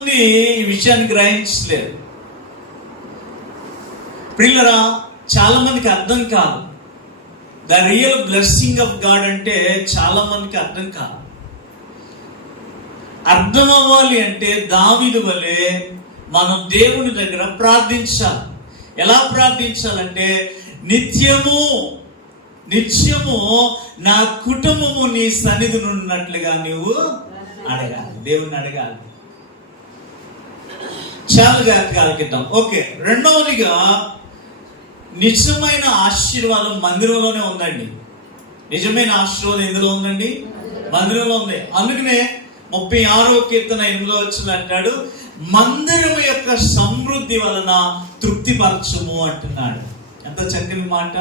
ఈ విషయాన్ని గ్రహించలేదు. ప్రియులరా, చాలా మందికి అర్థం కాదు. The real blessing of God అంటే చాలా మందికి అర్థం కాదు. అర్థం అవ్వాలి అంటే దావీదు వలె మనం దేవుని దగ్గర ప్రార్థించాలి. ఎలా ప్రార్థించాలంటే నిత్యము నా కుటుంబము నీ సన్నిధిని ఉన్నట్లుగా నువ్వు అడగాలి, దేవుని అడగాలి. చాలా జాగ్రత్తగా కిద్దాం. ఓకే, రెండవదిగా నిజమైన ఆశీర్వాదం మందిరంలోనే ఉందండి. నిజమైన ఆశీర్వాదం ఎందులో ఉందండి? మందిరంలో ఉంది. అందుకనే 36వ కీర్తన 8వ వచనం అంటాడు, మందిరం యొక్క సమృద్ధి వలన తృప్తిపరచుము అంటున్నాడు. ఎంత చక్కని మాట.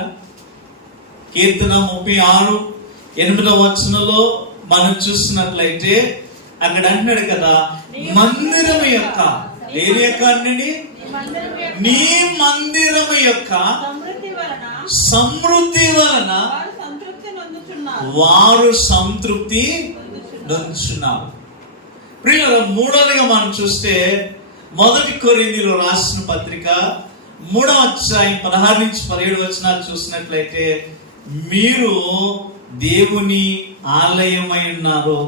కీర్తన 36 8వ వచనంలో మనం చూసినట్లయితే అక్కడ అంటున్నాడు కదా, మందిరం యొక్క దేని యొక్క అన్నది, నీ మందిరం యొక్క సమృద్ధి వలన వారు సంతృప్తి నొందుచున్నారు. ప్రియులారా, మూడవదిగా మనం చూస్తే 1 కొరింథీయులు రాసిన పత్రిక 3వ అధ్యాయం 16 నుంచి 17 వచనాలు చూసినట్లయితే, మీరు దేవుని ఆలయమై ఉన్నారు,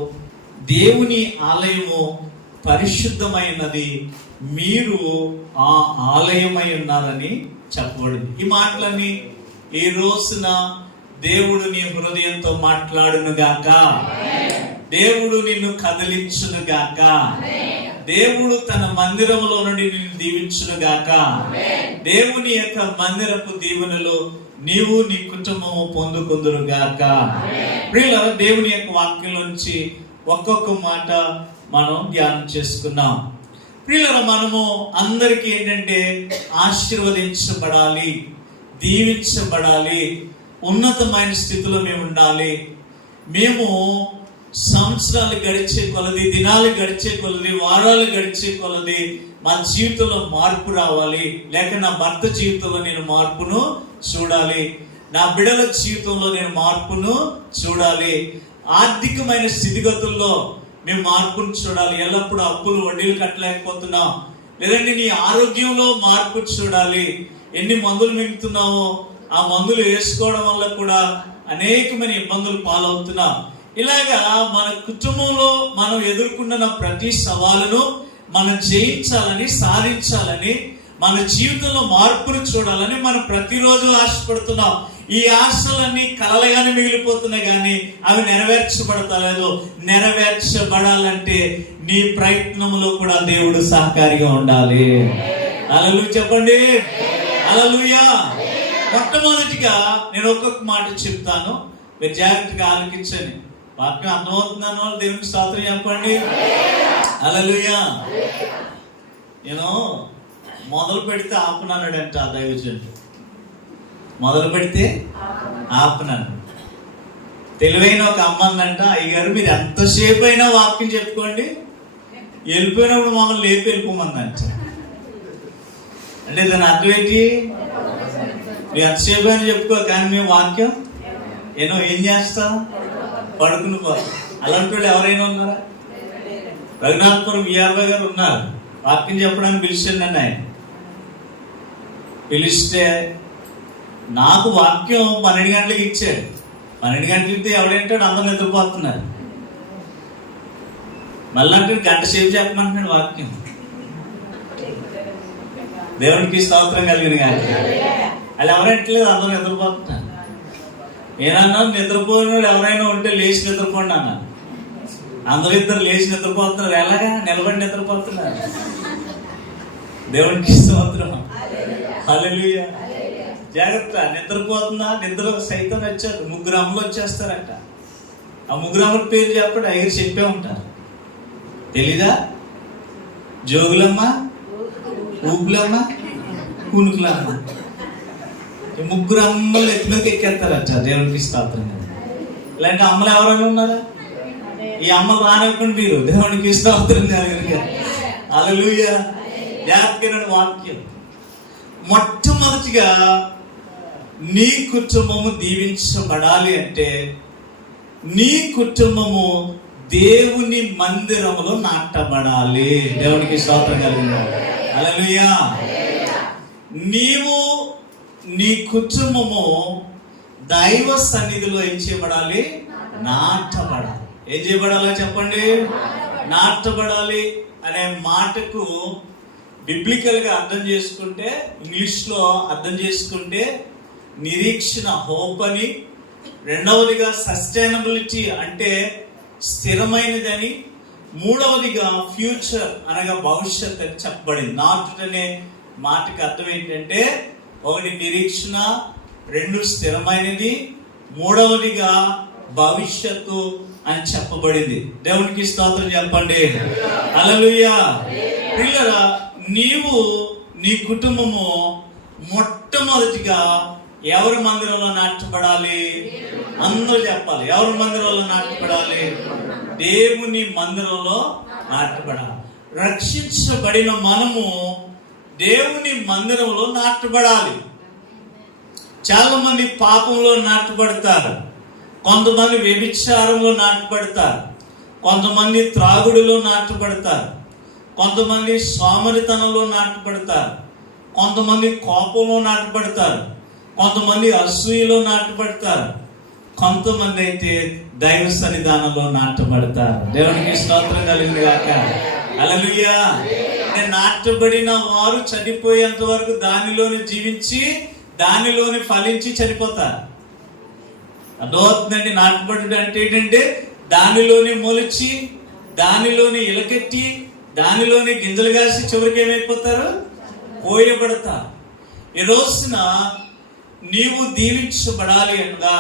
దేవుని ఆలయము పరిశుద్ధమైనది, మీరు ఆ ఆలయమై ఉన్నారని చెప్పబడింది. ఈ మాటలని ఈ రోజున దేవుడు నీ హృదయంతో మాట్లాడును గాక, దేవుడు నిన్ను కదిలించును గాక, దేవుడు తన మందిరంలో నుండి నిన్ను దీవించును గాక, దేవుని యొక్క మందిరపు దీవెనలు నీవు నీ కుటుంబము పొందుకుందురు గాక. ప్రియులారా, దేవుని యొక్క వాక్యం నుంచి ఒక్కొక్క మాట మనం ధ్యానం చేసుకున్నాం. ప్రియులారా, మనము అందరికీ ఏంటంటే ఆశీర్వదించబడాలి, దీవించబడాలి, ఉన్నతమైన స్థితిలో మేము ఉండాలి. మేము సంవత్సరాలు గడిచే కొలది, దినాలు గడిచే కొలది, వారాలు గడిచే కొలది మా జీవితంలో మార్పు రావాలి. లేక నా భర్త జీవితంలో నేను మార్పును చూడాలి, నా బిడ్డల జీవితంలో నేను మార్పును చూడాలి, ఆర్థికమైన స్థితిగతుల్లో మేము మార్పును చూడాలి. ఎల్లప్పుడూ అప్పులు వడ్డీలు కట్టలేకపోతున్నాం. లేదంటే నీ ఆరోగ్యంలో మార్పు చూడాలి. ఎన్ని మందులు మింగుతున్నావో ఆ మందులు వేసుకోవడం వల్ల కూడా అనేకమైన ఇబ్బందులు పాలవుతున్నాం. ఇలాగా మన కుటుంబంలో మనం ఎదుర్కొన్న ప్రతి సవాలును మనం జయించాలని, సాధించాలని, మన జీవితంలో మార్పును చూడాలని మనం ప్రతిరోజు ఆశపడుతున్నాం. ఈ ఆశలన్నీ కలలుగానే మిగిలిపోతున్నాయి, కానీ అవి నెరవేర్చబడతలేదు. నెరవేర్చబడాలంటే నీ ప్రయత్నంలో కూడా దేవుడు సహకారిగా ఉండాలి. హల్లెలూయా చెప్పండి, హల్లెలూయా. మొట్టమొదటిగా నేను ఒక్కొక్క మాట చెప్తాను, మీరు జాగ్రత్తగా ఆలకించండి. వాక్యం అర్థమవుతున్నాను వాళ్ళు దేవునికి స్తోత్రం చెప్పండి, హల్లెలూయా. నేను మొదలు పెడితే ఆపనన్నాడంట ఆ దైవజనుడు. మొదలు పెడితే ఆపనను. తెలివైన ఒక అమ్మందంట, అయ్యగారు మీరు ఎంతసేపు అయినా వాక్యం చెప్పుకోండి, వెళ్ళిపోయినప్పుడు మమ్మల్ని లేపి వెళ్ళిపోమందంట. అంటే దాని అర్థం ఏంటి? నువ్వు ఎంతసేపు అయినా చెప్పుకో, కానీ మేము వాక్యం ఏం చేస్తాం? పడుకుని పో. అలాంటి వాళ్ళు ఎవరైనా ఉన్నారా? రఘునాథపురం విఆర్ఓ గారు ఉన్నారు, వాక్యం చెప్పడానికి పిలిచిందండి. ఆయన పిలిస్తే నాకు వాక్యం 12 గంటలకు ఇచ్చాడు. 12 గంటలు ఇస్తే ఎవడేంటాడు? అందరూ నిద్రపోతున్నారు. మళ్ళీ అంటే గంట సేపు చెప్పమంటున్నాడు వాక్యం. దేవునికి స్తోత్రం కలిగింది. కానీ వాళ్ళు ఎవరంటలేదు, అందరూ నిద్రపోతున్నారు. నేనన్నా నిద్రపోయినాడు ఎవరైనా ఉంటే లేచి నిద్రపోండి అన్నాను. అందరూ ఇద్దరు లేచి నిద్రపోతున్నారు. ఎలాగా? నిలబడి నిద్రపోతున్నారు. దేవునికి స్తోత్రం, హల్లెలూయా. జాగ్రత్త, నిద్రపోతుందా? నిద్ర సైతం వచ్చారు. 3 అమ్మలు వచ్చేస్తారంట. ఆ 3 అమ్మల పేరు చెప్పండి, ఐదు చెప్పే ఉంటారు. తెలీదా? జోగులమ్మ, ఊపులమ్మ, కునుకులమ్మ. 3 అమ్మలు ఎత్తి మీద ఎక్కేస్తారట. దేవునికి స్తోత్రం. ఇలాంటి అమ్మలు ఎవరైనా ఉన్నారా? ఈ అమ్మలు రానివ్వకుండా మీరు దేవునికి స్తోత్రం కలిగిన, హల్లెలూయా. జాగ్రత్తగా వాక్యం. మొట్టమొదటిగా నీ కుటుంబము దీవించబడాలి అంటే నీ కుటుంబము దేవుని మందిరములో నాటబడాలి. దేవునికి స్తోత్రం కలుగును. హల్లెలూయా. నీవు నీ కుటుంబము దైవ సన్నిధిలో ఏం చేయబడాలి? నాటబడాలి. ఏం చేయబడాలో చెప్పండి. నాటబడాలి అనే మాటకు బిబ్లికల్ గా అర్థం చేసుకుంటే, ఇంగ్లీష్ లో అర్థం చేసుకుంటే నిరీక్షణ, హోప్ అని, రెండవదిగా సస్టైనబిలిటీ అంటే స్థిరమైనదని, మూడవదిగా ఫ్యూచర్ అనగా భవిష్యత్ అని చెప్పబడింది. నాట్ అనే మాటకి అర్థం ఏంటంటే, ఒకటి నిరీక్షణ, రెండు స్థిరమైనది, మూడవదిగా భవిష్యత్తు అని చెప్పబడింది. దేవునికి స్తోత్రం చెప్పండి. హల్లెలూయా. పిల్లరా, నీవు నీ కుటుంబము మొట్టమొదటిగా ఎవరి మందిరంలో నాటబడాలి? అందరూ చెప్పాలి. ఎవరి మందిరంలో నాటబడాలి? దేవుని మందిరంలో నాటబడాలి. రక్షించబడిన మనము దేవుని మందిరంలో నాటబడాలి. చాలా మంది పాపంలో నాటబడతారు, కొంతమంది వ్యభిచారంలో నాటబడతారు, కొంతమంది త్రాగుడులో నాటబడతారు, కొంతమంది సోమరితనంలో నాటబడతారు, కొంతమంది కోపంలో నాటబడతారు, కొంతమంది అసూయలో నాటబడతారు, కొంతమంది అయితే దైవ సన్నిధానంలో నాటబడతారు. దేవునికి స్తోత్రం కలిగింది గాక. హల్లెలూయా. నాటబడిన వారు చనిపోయేంత వరకు దానిలోని జీవించి దానిలోని ఫలించి చనిపోతారు. అర్థమవుతుందండి? నాటబడి అంటే ఏంటంటే దానిలోని మొలిచి, దానిలోని ఇలకెట్టి, దానిలోని గింజలు కాసి చివరికి ఏమైపోతారు? పోయబడతారు. ఈ రోజున నీవు దీవించబడాలి అనగా,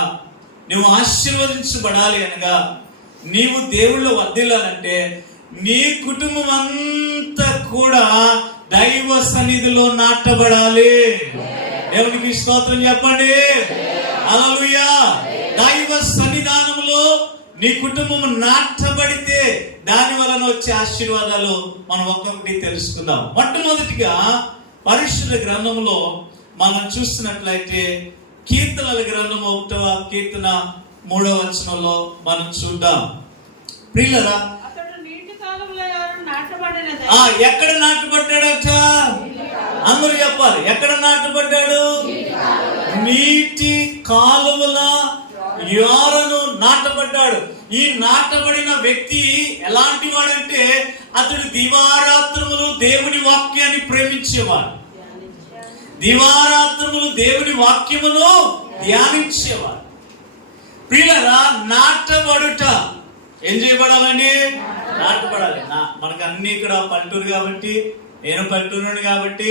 నువ్వు ఆశీర్వదించబడాలి అనగా, నీవు దేవుళ్ళు వర్ధిల్లాలంటే నీ కుటుంబం అంతా కూడా దైవ సన్నిధిలో నాటబడాలి. దేవునికి స్తోత్రం చెప్పండి. హల్లెలూయా. దైవ సన్నిధానంలో నీ కుటుంబం నాటబడితే దాని వలన వచ్చే ఆశీర్వాదాలు మనం ఒక్కొక్కటి తెలుసుకుందాం. మొట్టమొదటిగా పరిశుద్ధ గ్రంథంలో మనం చూస్తున్నట్లయితే కీర్తనల గ్రంథం 1వ కీర్తన 3వ వచనంలో మనం చూద్దాం. ప్రియులారా, ఎక్కడ నాటబడ్డాడట? అందరూ చెప్పాలి. ఎక్కడ నాటబడ్డాడు? నీటి కాలువల యోరను నాటబడ్డాడు. ఈ నాటబడిన వ్యక్తి ఎలాంటి వాడంటే అతడు దివారాత్రములు దేవుని వాక్యాన్ని ప్రేమించేవాడు, దివారాత్రములు దేవుని వాక్యమును ధ్యానించేవాడు. ప్రియులారా, నాటబడుట ఏం చేయబడాలండి? నాటబడాలి. మనకు అన్ని ఇక్కడ పల్లెటూరు కాబట్టి, నేను పల్లెటూరు కాబట్టి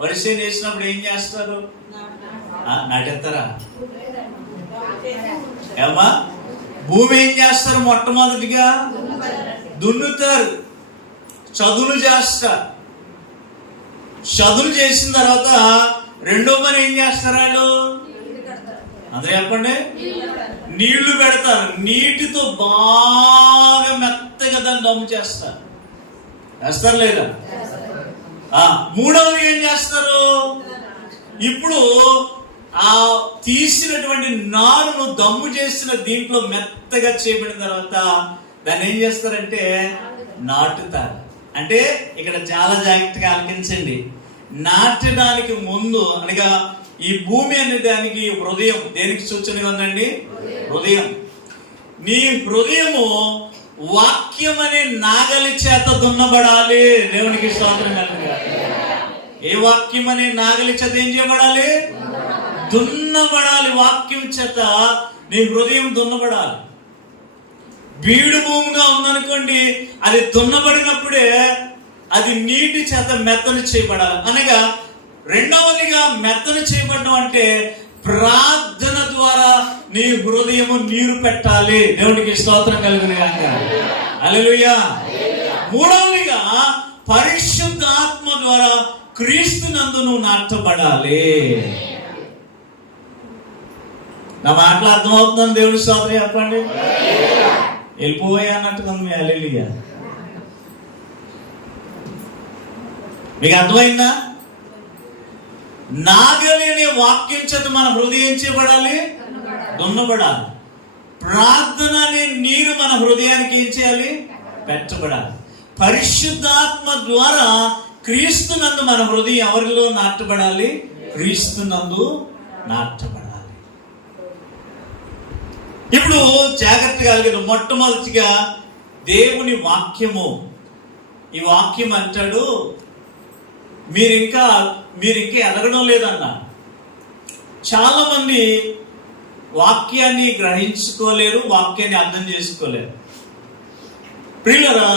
వరిసే వేసినప్పుడు ఏం చేస్తారు? నాటేస్తారా? ఏమా భూమి ఏం చేస్తారు? మొట్టమొదటిగా దున్నుతారు, చదును చేస్తారు. చదును చేసిన తర్వాత రెండో పని ఏం చేస్తారు వాళ్ళు? అదే చెప్పండి. నీళ్లు పెడతారు. నీటితో బాగా మెత్తగా దాన్ని దమ్ము చేస్తారు. చేస్తారు లేదా? మూడవది ఏం చేస్తారు? ఇప్పుడు ఆ తీసినటువంటి నారును దమ్ము చేసిన దీంట్లో మెత్తగా చేయబడిన తర్వాత దాన్ని ఏం చేస్తారంటే నాటుతారు. అంటే ఇక్కడ చాలా జాగ్రత్తగా ఆలకించండి. నాటడానికి ముందు అనగా ఈ భూమి అనే దానికి హృదయం దేనికి సూచనగా ఉందండి? హృదయం. నీ హృదయము వాక్యం అనే నాగలి చేత దున్నబడాలి. దేవునికి స్తోత్రం కలుగుగా. ఏ వాక్యం అనే నాగలి చేత ఏం చేయబడాలి? దున్నబడాలి. వాక్యం చేత నీ హృదయం దున్నబడాలి. బీడు భూమిగా ఉందనుకోండి, అది దున్నబడినప్పుడే అది నీటి చేత మెత్తను చేయబడాలి. అనగా రెండవదిగా మెత్తను చేయబడడం అంటే ప్రార్థన ద్వారా నీ హృదయము నీరు పెట్టాలి. దేవునికి స్తోత్రం కలుగును గాక. హల్లెలూయా. మూడవదిగా పరిశుద్ధ ఆత్మ ద్వారా క్రీస్తు నందు నువ్వు నాటబడాలి. నా మాటలు అర్థమవుతుందని దేవుడి స్తోత్రం చెప్పండి. వెళ్ళిపోయా అన్నట్టుగా ఉంది. హల్లెలూయా. మీకు అర్థమైందా? నాగలి అనే వాక్యం చేత మన హృదయం చేయబడాలి, దున్నబడాలి. ప్రార్థన అనే నీరు మన హృదయానికి ఏం చేయాలి? పెట్టబడాలి. పరిశుద్ధాత్మ ద్వారా క్రీస్తునందు మన హృదయం ఎవరిలో నాటబడాలి? క్రీస్తునందు నాటబడాలి. ఇప్పుడు జాగ్రత్తగా కలిగిన మొట్టమొదటిగా దేవుని వాక్యము. ఈ వాక్యం అంటాడు, మీరు ఇంకా ఎదగడం లేదన్నా. చాలా మంది వాక్యాన్ని గ్రహించుకోలేరు, వాక్యాన్ని అర్థం చేసుకోలేరు. ప్రియులరా,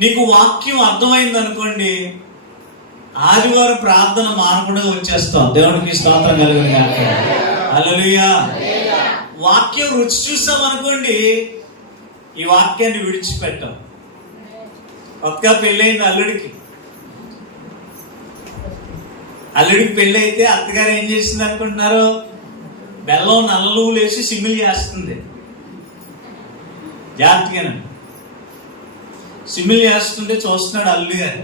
నీకు వాక్యం అర్థమైంది అనుకోండి, ఆదివారం ప్రార్థన మానకుండా వచ్చేస్తాం. దేవునికి స్తోత్రం కలుగును గాక. హల్లెలూయా. వాక్యం రుచి చూసాం అనుకోండి, ఈ వాక్యాన్ని విడిచిపెట్టాం. కొత్తగా పెళ్ళైంది అల్లుడికి పెళ్ళి అయితే అత్తగారు ఏం చేసింది అనుకుంటున్నారు? బెల్లం నల్లలు వేసి సిమ్మిల్ చేస్తుంది. జాగ్రత్తగా సిమ్మిల్ చేస్తుంటే చూస్తున్నాడు అల్లుడు గారు.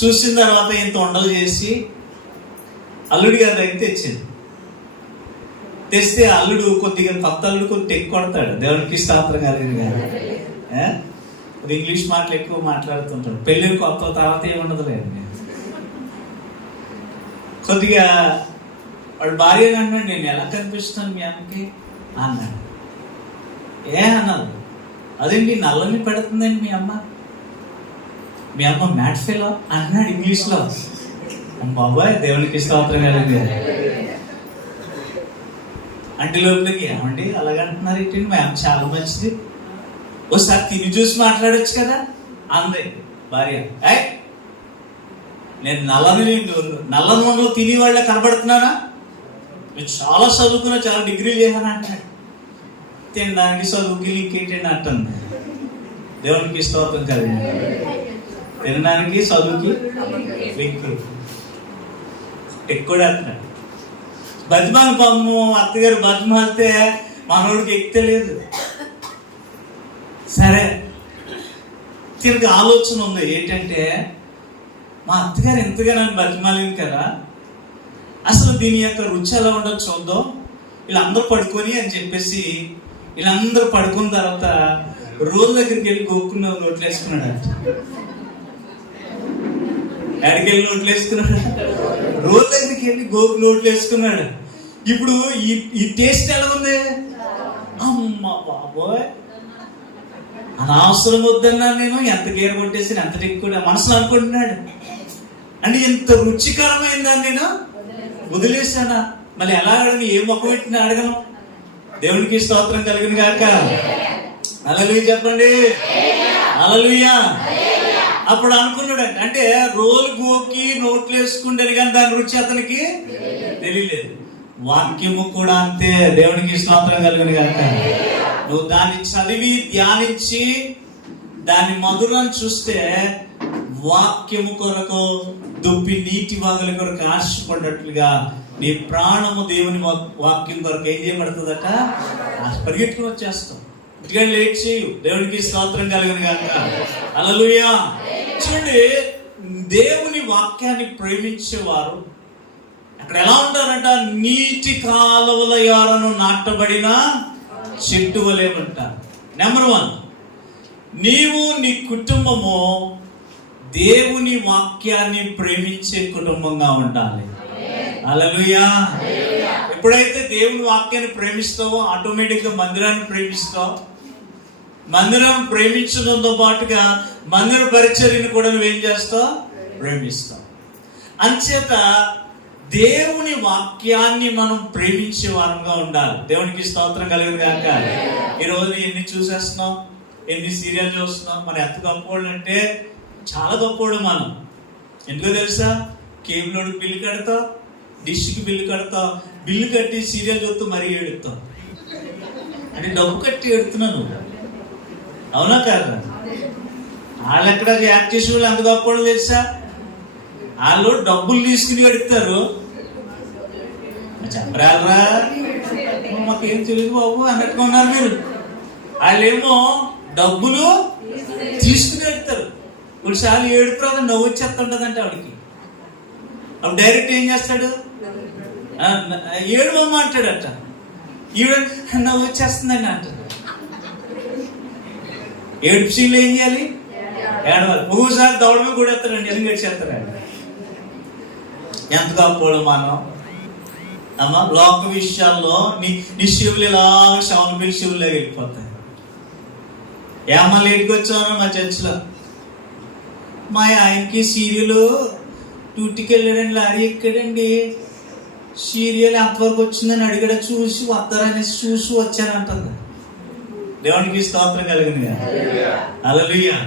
చూసిన తర్వాత ఇంత ఉండలు చేసి అల్లుడి గారి దగ్గర తెచ్చింది. తెస్తే అల్లుడు కొద్దిగా కొత్త అల్లుడు కొద్దిగా ఎక్కువ కొడతాడు. దేవునికి స్తోత్రం కలిగింది కదా. ఇంగ్లీష్ మాటలు ఎక్కువ మాట్లాడుతుంటాడు. పెళ్ళి కొత్త తర్వాత ఏముండదు లేదు. కొద్దిగా వాడు భార్య అన్నాడు, నేను ఎలా కనిపిస్తున్నాను మీ అమ్మకి అన్నాడు. అన్నాడు, అదేంటి నల్లని పెడుతుందండి మీ అమ్మ మ్యాట్ ఫెలో అన్నాడు ఇంగ్లీష్లో. బాబాయ్ దేవునికి స్తోత్రం కలిగింది. అంటే లోపలికి ఏమండి అలాగంటున్నారు ఏంటి, మా అమ్మ చాలా మంచిది, ఓసారి తిని చూసి మాట్లాడచ్చు కదా అంది భార్య. నేను నల్ల నూనెలో తిని వాళ్ళ కనబడుతున్నానా? నేను చాలా చదువుకున్నా, చాలా డిగ్రీలు చేశాను అంటాడు. తినడానికి చదువుకి లింక్ ఏంటండి అంటుంది. దేవునికి స్తోత్రం కదండి. తినడానికి చదువుకి లింక్ ఎక్కువ అంటున్నాడు. బతిమాల పమ్ము అత్తగారు బతిమాలితే మనోడికి ఎక్కలేదు. సరే, తిరిగి ఆలోచన ఉంది ఏంటంటే, మా అత్తగారు ఎంతగా నన్ను బతిమాలింది కదా, అసలు దీని యొక్క రుచి ఎలా ఉండదు చూద్దాం, వీళ్ళందరూ పడుకొని అని చెప్పేసి వీళ్ళందరూ పడుకున్న తర్వాత రోల్ దగ్గరికి వెళ్ళి గోక్కున్న నోట్లు వేసుకున్నాడు. ఎక్కడికి వెళ్ళి నోట్లు వేసుకున్నాడు? రోల్ దగ్గరికి వెళ్ళి గోకు నోట్లు వేసుకున్నాడు. ఇప్పుడు ఈ టేస్ట్ ఎలా ఉంది? అమ్మ బాబోయ్, అనవసరం వద్దన్నా నేను, ఎంత గీర కొట్టేసి ఎంత ఎక్కువ మనసులో అనుకుంటున్నాడు. అంటే ఇంత రుచికరమైందని నేను వదిలేసానా? మళ్ళీ ఎలా అడగను, ఏ మొక్క పెట్టినా అడగను. దేవునికి స్తోత్రం కలిగిన గాక. హల్లెలూయా చెప్పండి. హల్లెలూయా. అప్పుడు అనుకున్నాడు, అంటే రోలు గోకి నోట్లు వేసుకుంటాను కానీ దాని రుచి అతనికి తెలియలేదు. వాక్యము కూడా అంతే. దేవునికి స్తోత్రం కలిగిన గాక. నువ్వు దాన్ని చదివి ధ్యానించి దాని మధురం చూస్తే వాక్యము కొరకు దుప్పి నీటి వాగుల కొరకు ఆశపడ్డట్లుగా నీ ప్రాణము దేవుని వాక్యం కొరకు ఏం చేయబడుతుందట? పరిగెట్టుకుని వచ్చేస్తాం. ఇటుగా లేట్ చేయు. దేవునికి స్తోత్రం కలిగిన గాక. హల్లెలూయా. చూడండి, దేవుని వాక్యాన్ని ప్రేమించేవారు అక్కడ ఎలా ఉంటారంట? నీటి కాలువల యారను నాటబడిన చెట్టు వలె ఉంటారు. నెంబర్ 1, నీవు నీ కుటుంబము దేవుని వాక్యాన్ని ప్రేమించే కుటుంబంగా ఉండాలి. హల్లెలూయా. ఎప్పుడైతే దేవుని వాక్యాన్ని ప్రేమిస్తావో ఆటోమేటిక్గా మందిరాన్ని ప్రేమిస్తావు. మందిరం ప్రేమించడంతో పాటుగా మందిర పరిచర్యను కూడా నువ్వేం చేస్తావు? ప్రేమిస్తావు. అంచేత దేవుని వాక్యాన్ని మనం ప్రేమించే వారంగా ఉండాలి. దేవునికి స్తోత్రం కలిగిన గాక. ఈరోజు ఎన్ని చూసేస్తున్నాం, ఎన్ని సీరియల్ చూస్తున్నాం. మనం ఎంత గొప్పవాళ్ళు అంటే చాలా గొప్పవాడు మనం. ఎందుకో తెలుసా? కేబుల్ బిల్లు కడతాం, డిష్కి బిల్లు కడతాం, బిల్లు కట్టి సీరియల్ చూస్తూ మరీ ఏడుతాం. అంటే డబ్బు కట్టి ఏడుతున్నాను, అవునా కాదా? వాళ్ళు ఎక్కడ యాక్ట్ చేసే వాళ్ళు అంత గొప్పవాళ్ళు తెలుసా? వాళ్ళు డబ్బులు తీసుకుని ఎడుతారు. చెప్పరాలరా, మాకేం తెలియదు బాబు అన్నట్టుగా ఉన్నారు మీరు. వాళ్ళేమో డబ్బులు తీసుకుని ఎడతారు. కొన్నిసార్లు ఏడుతారు, నవ్వు వచ్చేస్తుంటదంటే ఆవిడకి. అప్పుడు డైరెక్ట్ ఏం చేస్తాడు? ఏడుమమ్మ అంటాడట. ఈవిడ నవ్వు వచ్చేస్తుందని అంటారు. ఏడుపు సీన్లు ఏం చేయాలి? ఏడవాలి. ఒక్కోసారి దౌడమే కూడా ఎత్తారండి, ఎందుకు గడిచేస్తారండి. ఎంత గొప్పలు మనం అమ్మ. లోక విషయాల్లో నీ శివులు ఇలా శవనపిల్లి శివులే వెళ్ళిపోతాయి. ఏమన్నా లేట్కి వచ్చాను మా చర్చిలో, మా ఆయనకి సీరియల్ డ్యూటీకి వెళ్ళాడండి, లారీ ఎక్కాడండి, సీరియల్ ఎంతవరకు వచ్చిందని అడిగాడు, చూసి వస్తారనేసి చూసి వచ్చానంటుంది. దేవునికి స్తోత్రం కలిగింది. హల్లెలూయా.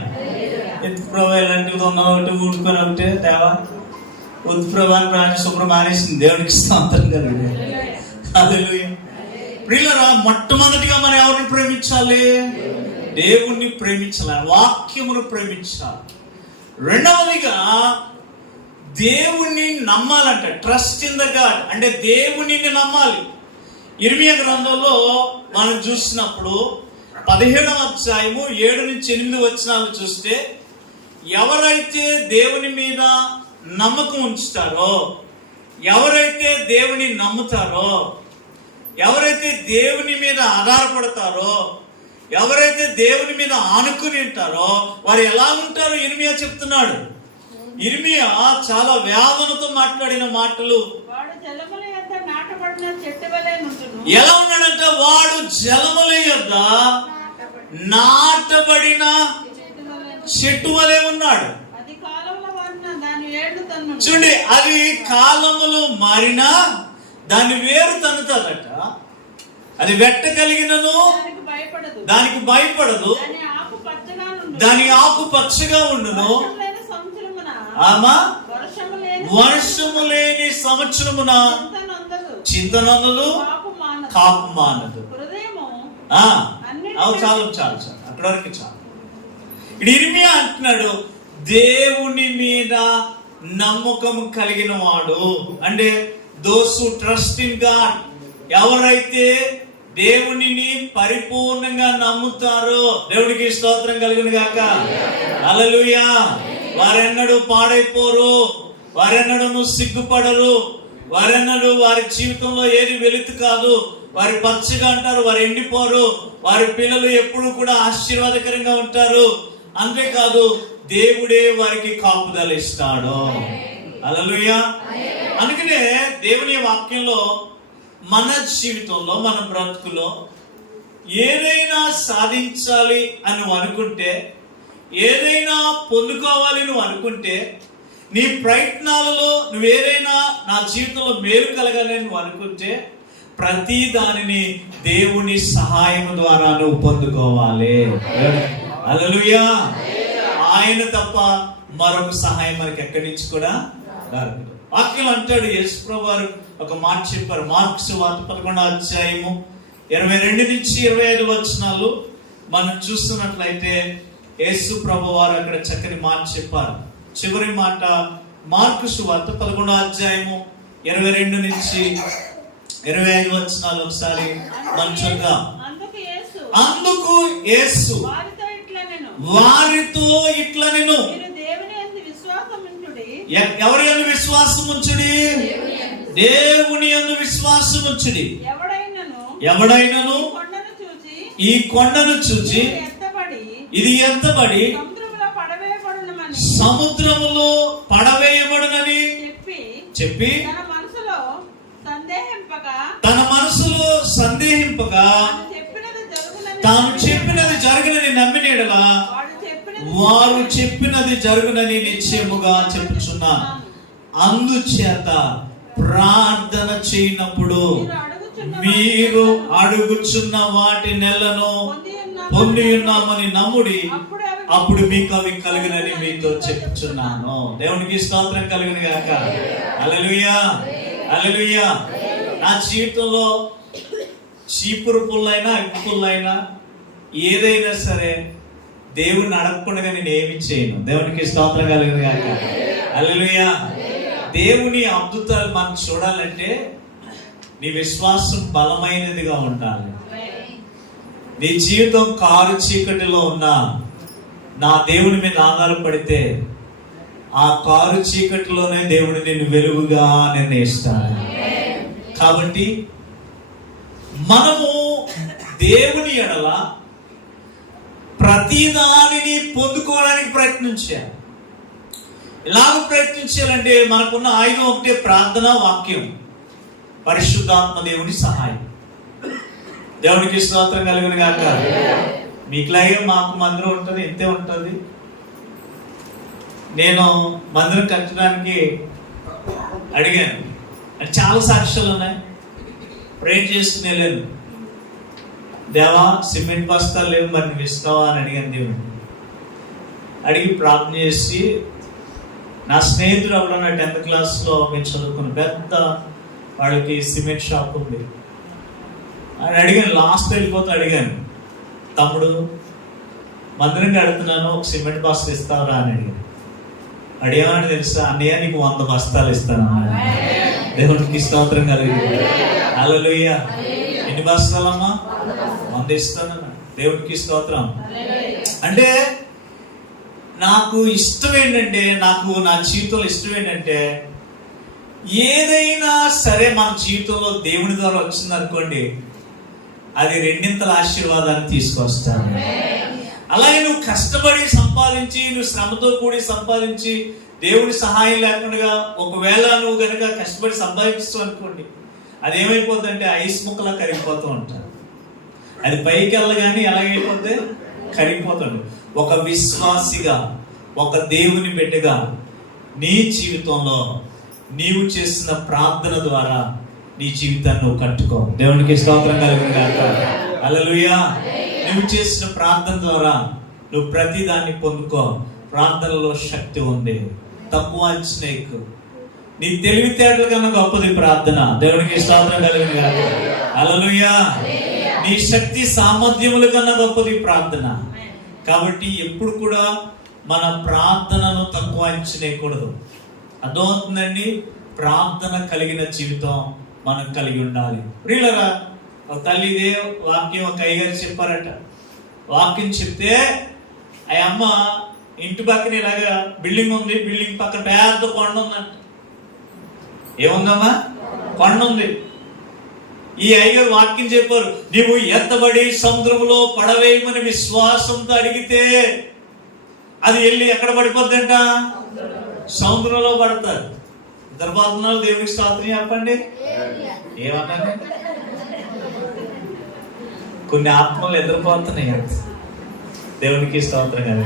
ఎందుకు ప్రభా ఇలాంటివి ఒకటి ఊడుకొని ఒకటే దేవా వద్దు ప్రభా అని ప్రాణి శుభ్రం మానేసింది. దేవునికి స్తోత్రం కలిగింది. హల్లెలూయా. ప్రియులారా, మొట్టమొదటిగా మనం ఎవరిని ప్రేమించాలి? దేవుణ్ణి ప్రేమించాలి, వాక్యమును ప్రేమించాలి. రెండవదిగా దేవుణ్ణి నమ్మాలంట. ట్రస్ట్ ఇన్ ద గాడ్ అంటే దేవుణ్ణి నమ్మాలి. ఇర్మియా గ్రంథంలో మనం చూసినప్పుడు 17వ అధ్యాయము 7-8 వచనాలు చూస్తే, ఎవరైతే దేవుని మీద నమ్మకం ఉంచుతారో, ఎవరైతే దేవుని నమ్ముతారో, ఎవరైతే దేవుని మీద ఆధారపడతారో, ఎవరైతే దేవుని మీద ఆనుకుని ఉంటారో వారు ఎలా ఉంటారో ఇర్మియా చెప్తున్నాడు. ఇర్మియా చాలా వేదనతో మాట్లాడిన మాటలు. ఎలా ఉన్నాడంట? వాడు జలముల యొద్ద నాటబడిన చెట్టు వలె ఉన్నాడు. చూడండి, అది కాలములు మారినా దాని వేరు తన్నుతాదట. అది వెట్ట కలిగినను దానికి భయపడదు, దాని ఆకు పచ్చగా ఉండును. ఆమా వర్షము లేని సంవత్సరమున చింతనొందదు, కాపు మానదు. చాలు చాలు చాలు, అక్కడ వరకు చాలు. ఇక్కడ ఇర్మియా అంటున్నాడు, దేవుని మీద నమ్మకం కలిగిన వాడు అంటే those who trust in God, ఎవరైతే దేవునిని పరిపూర్ణంగా నమ్ముతారో, దేవుడికి స్తోత్రం కలుగును గాక. హల్లెలూయా. వారెన్నడూ పాడైపోరు, వారెన్నడూ సిగ్గుపడరు, వారెన్నడూ వారి జీవితంలో ఏది వెలుతు కాదు. వారి పచ్చగా అంటారు, వారు ఎండిపోరు, వారి పిల్లలు ఎప్పుడు కూడా ఆశీర్వాదకరంగా ఉంటారు. అంతేకాదు దేవుడే వారికి కాపుదల ఇస్తాడు. హల్లెలూయా. అందుకనే దేవుని వాక్యంలో మన జీవితంలో, మన బ్రతుకులో ఏదైనా సాధించాలి అని నువ్వు అనుకుంటే, ఏదైనా పొందుకోవాలి నువ్వు అనుకుంటే, నీ ప్రయత్నాలలో నువ్వేదైనా నా జీవితంలో మేలు కలగాలి నువ్వు అనుకుంటే, ప్రతి దానిని దేవుని సహాయం ద్వారా నువ్వు పొందుకోవాలి. హల్లెలూయా. ఆయన తప్ప మరొక సహాయం మనకి ఎక్కడి నుంచి కూడా రాదు. వాక్యం అంటాడు, యేసుప్రభువు వారు ఒక మాట చెప్పారు. మార్కు సువార్త 11వ అధ్యాయము 22-25 వచనాలు మనం చూస్తున్నట్లయితే యేసు ప్రభు వారు అక్కడ చక్కని మాట చెప్పారు. చివరి మాట మార్కు సువార్త 11వ అధ్యాయము 22-25 వచనాలు ఒకసారి మంచిగా. అందుకు యేసు వారితో ఇట్లా నేను ఎవరి యందు విశ్వాసం ఉంచుడి? దేవుని యందు విశ్వాసం ఉంచుడి. ఎవడైనను ఈ కొండను చూచి ఇది ఎత్తబడి సముద్రములో పడవేయబడునని చెప్పి తన మనసులో సందేహింపగా తాను చెప్పినది జరుగునని నమ్మినలా వారు చెప్పినది జరుగునని నిశ్చయముగా చెప్పుచున్నాను. అందుచేత ప్రార్థన చేయనప్పుడు మీరు అడుగుచున్న వాటి నెలను పొంది ఉన్నామని నమ్ముడి, అప్పుడు మీకు అవి కలిగినని మీతో చెప్పుచున్నాను. దేవునికి స్తోత్రం కలుగును గాక. హల్లెలూయా. హల్లెలూయా. నా జీవితంలో చీపురు పుల్లైనా అగ్గి పుల్లైనా ఏదైనా సరే దేవుని అడగకుండా నేను ఏమి చేయను. దేవునికి స్తోత్రం కలుగును గాక. హల్లెలూయా. దేవుని అద్భుతాలు మనం చూడాలంటే నీ విశ్వాసం బలమైనదిగా ఉండాలి. నీ జీవితం కారు చీకటిలో ఉన్నా నా దేవుని మీద ఆధారపడితే ఆ కారు చీకటిలోనే దేవుడు నిన్ను వెలుగుగా నిర్ణయిస్తాడు. కాబట్టి మనము దేవుని ఎడల ప్రతిదానిని పొందుకోవడానికి ప్రయత్నించాలి. ఎలాగ ప్రయత్నించాలంటే మనకున్న ఆయుధం ఒకటే, ప్రార్థన, వాక్యం, పరిశుద్ధాత్మ దేవుని సహాయం. దేవునికి స్తోత్రం కలుగును గాక. మీకులాగే మాకు మందిరం ఉంటుంది, ఇంతే ఉంటుంది. నేను మందిరం కట్టడానికి అడిగాను, అంటే చాలా సాక్ష్యాలు ఉన్నాయి. ప్రేర్ చేసుకునే లేదు, దేవా సిమెంట్ బస్తాలు లేవు, మరి నువ్వు ఇస్తావా అని అడిగాను దేవుడు. అడిగి ప్రార్థన చేసి, నా స్నేహితుడు ఎవరో నా 10th క్లాస్లో మేము చదువుకున్న పెద్ద వాళ్ళకి సిమెంట్ షాప్ ఉంది అని అడిగాను. లాస్ట్ వెళ్ళిపోతే అడిగాను, తమ్ముడు మందిరం కడుతున్నాను, ఒక సిమెంట్ బస్తా ఇస్తావరా అని అడిగాను. అడిగామని తెలుసా, అన్నయ్య నీకు 100 బస్తాలు ఇస్తాను. దేవుడికి స్తోత్రం కలిగింది. హల్లెలూయా. ఎన్ని బస్తాలమ్మా? 100 ఇస్తానన్నా. దేవుడికి స్తోత్రం. అంటే నాకు ఇష్టం ఏంటంటే, నాకు నా జీవితంలో ఇష్టం ఏంటంటే, ఏదైనా సరే మన జీవితంలో దేవుని ద్వారా వచ్చింది అనుకోండి, అది 2వ ఆశీర్వాదాన్ని తీసుకొస్తాను. అలాగే నువ్వు కష్టపడి సంపాదించి, నువ్వు శ్రమతో కూడి సంపాదించి, దేవుడి సహాయం లేకుండా ఒకవేళ నువ్వు కనుక కష్టపడి సంపాదిస్తావు అనుకోండి, అది ఏమైపోతుందంటే ఐస్ ముక్కలా కరిగిపోతూ ఉంటారు. అది పైకి వెళ్ళగానే ఎలాగైపోతే కరిగిపోతాడు. ఒక విశ్వాసిగా, ఒక దేవుని బిడ్డగా నీ జీవితంలో నీవు చేసిన ప్రార్థన ద్వారా నీ జీవితాన్ని నువ్వు కట్టుకో. దేవునికి స్తోత్రం కలుగును గాక. హల్లెలూయా. నువ్వు చేసిన ప్రార్థన ద్వారా నువ్వు ప్రతి దాన్ని పొందుకో. ప్రార్థనలో శక్తి ఉంది. తక్కువ అంచనేకు. నీ తెలివితేటల కన్నా గొప్పది ప్రార్థన. దేవునికి స్తోత్రం కలుగును గాక. హల్లెలూయా. నీ శక్తి సామర్థ్యముల కన్నా గొప్పది ప్రార్థన. కాబట్టి ఎప్పుడు కూడా మన ప్రార్థనను తక్కువ అంచనేయకూడదు. అర్థమవుతుందండి? ప్రార్థన కలిగిన జీవితం మనం కలిగి ఉండాలి. ప్రియులరా, ఒక తల్లి ఇదే వాక్యం ఒక అయ్యగారు చెప్పారట. వాక్యం చెప్తే ఆ అమ్మ ఇంటి పక్కన ఇలాగా బిల్డింగ్ ఉంది, బిల్డింగ్ పక్కన పెద్ద కొండ ఉందంట. ఏముందమ్మా? కొండ ఉంది. ఈ అయ్యగారు వాక్యం చెప్పారు, నీవు ఎత్తబడి సముద్రంలో పడవేయమని విశ్వాసంతో అడిగితే అది వెళ్ళి ఎక్కడ పడిపోద్దంట? సముద్రంలో పడతారు. దర్బాతున్నాలు దేవునికి స్తోత్రం చెప్పండి. ఏమన్నా కొన్ని ఆత్మలు ఎదురుపోతున్నాయి. దేవునికి స్తోత్రం కదా.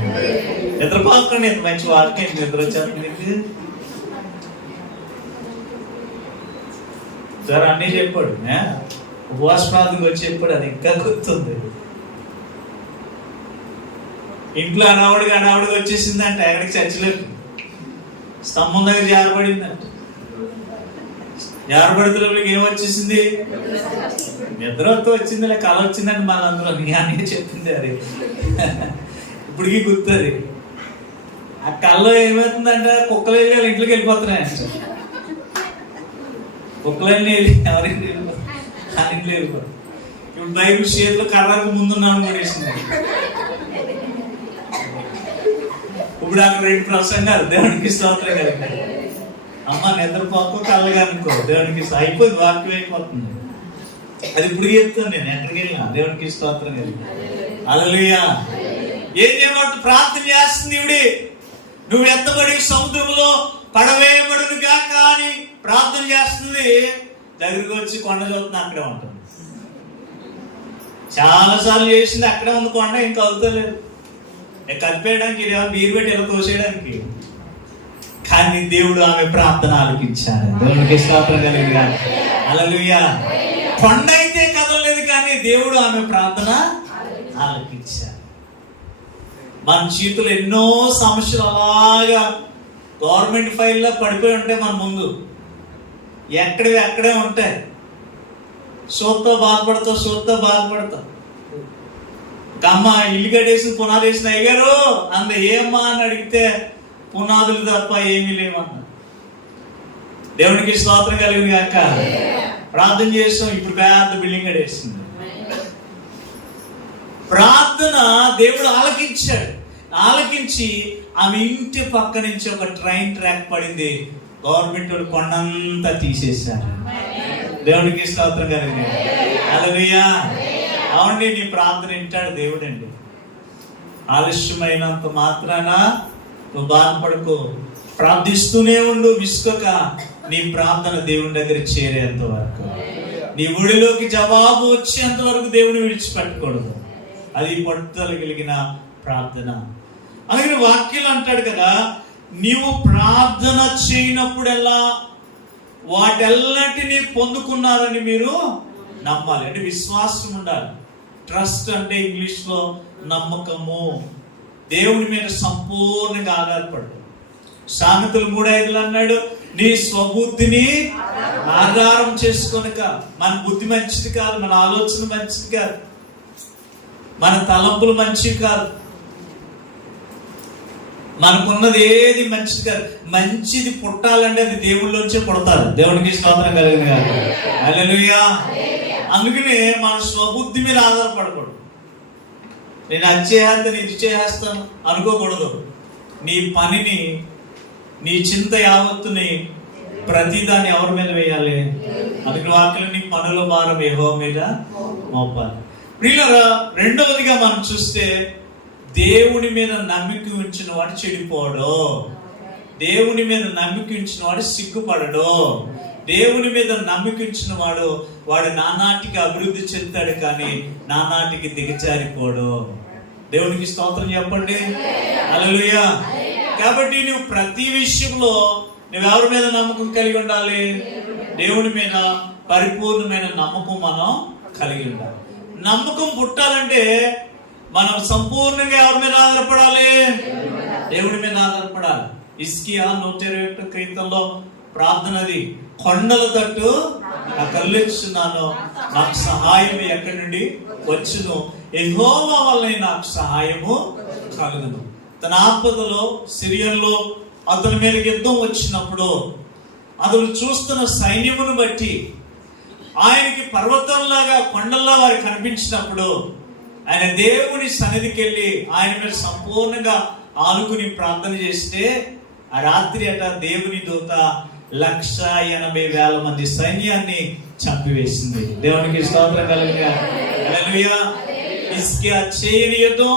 ఎదురుపోకుండా ఎంత మంచి వాక్యం నిద్ర వచ్చారు మీకు. సార్ అన్నీ చెప్పాడు, ఉపవాస ప్రార్థనకు వచ్చి చెప్పాడు. అది ఇంకా గుర్తుంది. ఇంట్లో అడావుడిగా వచ్చేసిందంట. ఎక్కడికి చర్చలేదు, స్తంభం దగ్గర జారబడిందంట. జారబడితే ఏమొచ్చేసింది? నిద్రతో వచ్చింది, కళ వచ్చిందంటే మనందరూ అని చెప్పింది. అది ఇప్పటికీ గుర్తుంది. ఆ కళ్ళలో ఏమవుతుందంటే కుక్కలు వెళ్ళి వాళ్ళ ఇంట్లోకి వెళ్ళిపోతున్నాయంట. కుక్కలన్నీ వెళ్ళి ఎవరింటి ఆ ఇంట్లో వెళ్ళిపోతాయి. ఇప్పుడు బైబిల్ చేతిలో కర్రకు ముందున్నాను కూడా వేసింది. ఇప్పుడు అక్కడ 2 ప్రసంగాలు. దేవునికి స్తోత్రం కలిగి. అమ్మ నిద్రపోకు, కళ్ళగా అనుకో. దేవునికి అయిపోయింది, వాక్యం అయిపోతుంది. అది ఇప్పుడు చెప్తాను నేను ఎక్కడికి వెళ్ళినా. దేవునికి స్తోత్రం కలిగి. హల్లెలూయా. ఏం చేయమంటు ప్రార్థన చేస్తుంది ఇవిడి. నువ్వు ఎత్తబడి సముద్రంలో పడవేయబడును గాక అని ప్రార్థన చేస్తుంది. దగ్గరికి వచ్చి కొండ చదువుతున్నా అక్కడే ఉంటుంది. చాలా సార్లు చేసింది, అక్కడే ఉంది కొండ, ఇంకా అవుతలేదు. కలిపేయడానికి బీరు పెట్టి ఎలా తోసేయడానికి. కానీ దేవుడు ఆమె ప్రార్థన ఆలకించాడు. దేవునికి స్తోత్రం కలిగిన. హల్లెలూయా. కొండ అయితే కదలలేదు, కానీ దేవుడు ఆమె ప్రార్థన ఆలకించాడు. మన జీవితంలో ఎన్నో సమస్యలు అలాగా గవర్నమెంట్ ఫైల్లో పడిపోయి ఉంటాయి. మన ముందు ఎక్కడివి అక్కడే ఉంటాయి. సోత్తో బాధపడతాం. అమ్మ ఇల్లు కట్టేసి పునాది వేసిన అయ్యారు అంద ఏమ్మా అని అడిగితే పునాదులు తప్ప ఏమీ లేవన్న. దేవునికి స్తోత్రం కలిగింది కాక. ప్రార్థన చేస్తాం, ఇప్పుడు పెద్ద బిల్డింగ్ కట్టేసింది. ప్రార్థన దేవుడు ఆలకించి ఆమె ఇంటి పక్క నుంచి ఒక ట్రైన్ ట్రాక్ పడింది. గవర్నమెంట్ వాళ్ళు కొండంతా తీసేశారు. దేవునికి స్తోత్రం కలిగింది. హల్లెలూయా. అవునండి, నీ ప్రార్థన వింటాడు దేవుడు అండి. ఆలస్యమైనంత మాత్రాన నువ్వు బాధపడుకో, ప్రార్థిస్తూనే ఉండు విసుకక. నీ ప్రార్థన దేవుని దగ్గర చేరేంత వరకు, నీ ఊడిలోకి జవాబు వచ్చేంత వరకు దేవుని విడిచిపెట్టకూడదు. అది పట్టుదల కలిగిన ప్రార్థన. అలాగే వాక్యం అంటాడు కదా, నీవు ప్రార్థన చేయనప్పుడల్లా వాటెల్లటినీ పొందుకున్నారని మీరు నమ్మాలి. అంటే విశ్వాసం ఉండాలి. ట్రస్ట్ అంటే ఇంగ్లీష్ లో నమ్మకము. దేవుని మీద సంపూర్ణంగా ఆధారపడు. సామెతలు 3:5 అన్నాడు, నీ స్వబుద్ధిని ఆధారం చేసుకొనక. మన బుద్ధి మంచిది కాదు, మన ఆలోచన మంచిది కాదు, మన తలంపులు మంచివి కాదు, మనకున్నది ఏది మంచిది కాదు. మంచిది పుట్టాలంటే అది దేవుళ్ళలోంచే పుడతారు. దేవునికి స్తోత్రం కలిగిన కాదు. హల్లెలూయా. అందుకనే మన స్వబుద్ధి మీద ఆధారపడకూడదు. నేను అది చేస్తాను, ఇది చేస్తాను అనుకోకూడదు. నీ పనిని, నీ చింత యావత్తుని, ప్రతిదాన్ని ఎవరి మీద వేయాలి? అందుకని వాక్యం, నీ పనుల భారం యెహోవా మీద మోపాలి. ప్రియులారా, రెండవదిగా మనం చూస్తే, దేవుని మీద నమ్మిక ఉంచిన వాడు చెడిపోడు, దేవుని మీద నమ్మిక ఉంచిన వాడు సిగ్గుపడడు, దేవుని మీద నమ్మిక ఉంచిన వాడు నానాటికి అభివృద్ధి చెందుతాడు, కానీ నానాటికి దిగజారిపోడు. దేవునికి స్తోత్రం చెప్పండి. హల్లెలూయా. కాబట్టి నువ్వు ప్రతి విషయంలో నువ్వెవరి మీద నమ్మకం కలిగి ఉండాలి? దేవుని మీద పరిపూర్ణమైన నమ్మకం మనం కలిగి ఉండాలి. నమ్మకం పుట్టాలంటే మనం సంపూర్ణంగా ఎవరి మీద ఆధారపడాలి? దేవుని మీద ఆధారపడాలి. హిజ్కియా 121 కీర్తనలో ప్రార్థనది, కొండల తట్టు నా కళ్ళెచ్చున్నాను, నాకు సహాయం ఎక్కడి నుండి వచ్చును, యెహోవా వల్లే నాకు సహాయము కలుగును. తన ఆపదలో సిరియన్లో అతని మీద యుద్ధం వచ్చినప్పుడు అతను చూస్తున్న సైన్యమును బట్టి ఆయనకి పర్వతంలాగా కొండల్లా వారు కనిపించినప్పుడు ఆయన దేవుని సన్నిధికి వెళ్ళి ఆయన మీద సంపూర్ణంగా ఆనుకుని ప్రార్థన చేస్తే ఆ రాత్రి అట దేవుని దూత 180,000 మంది సైన్యాన్ని చంపివేసింది. దేవునికి స్తోత్రం కలుగుగా. హల్లెలూయా. హిజ్కియా చేయని యుద్ధం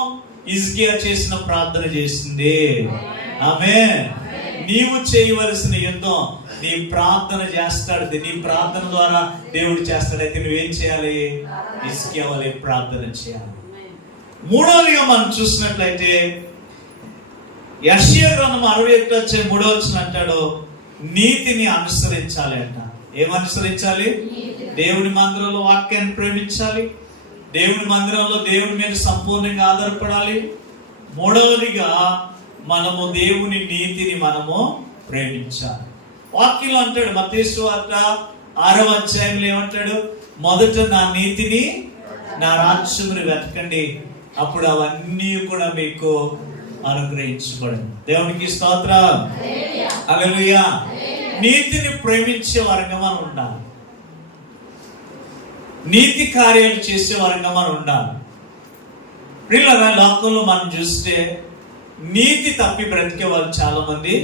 హిజ్కియా చేసిన ప్రార్థన చేసింది. ఆమేన్. నీవు చేయవలసిన యుద్ధం నీ ప్రార్థన చేస్తాడు. నీ ప్రార్థన ద్వారా దేవుడు చేస్తాడైతే నువ్వేం చేయాలి? హిజ్కియా వలె ప్రార్థన చేయాలి. మూడవదిగా మనం చూసినట్లయితే యెషయా గ్రంథం 61:3 అంటాడు, నీతిని అనుసరించాలి అంట. ఏమనుసరించాలి? దేవుని మందిరంలో వాక్యాన్ని ప్రేమించాలి, దేవుని మందిరంలో దేవుని మీద సంపూర్ణంగా ఆధారపడాలి. మూడవదిగా మనము దేవుని నీతిని మనము ప్రేమించాలి. వాక్యంలో అంటాడు, మత్తయి సువార్త 6వ అధ్యాయంలో ఏమంటాడు? మొదట నా నీతిని, నా రాజ్యమును వెతకండి, అప్పుడు అవన్నీ కూడా మీకు అనుగ్రహించబడింది. దేవునికి స్తోత్రం. హల్లెలూయా. నీతిని ప్రేమించే వారంగా మనం ఉండాలి, నీతి కార్యాలు చేసే వారంగా మనం ఉండాలి. ప్రియులారా, లోకంలో మనం చూస్తే నీతి తప్పి బ్రతికే వాళ్ళు చాలా మంది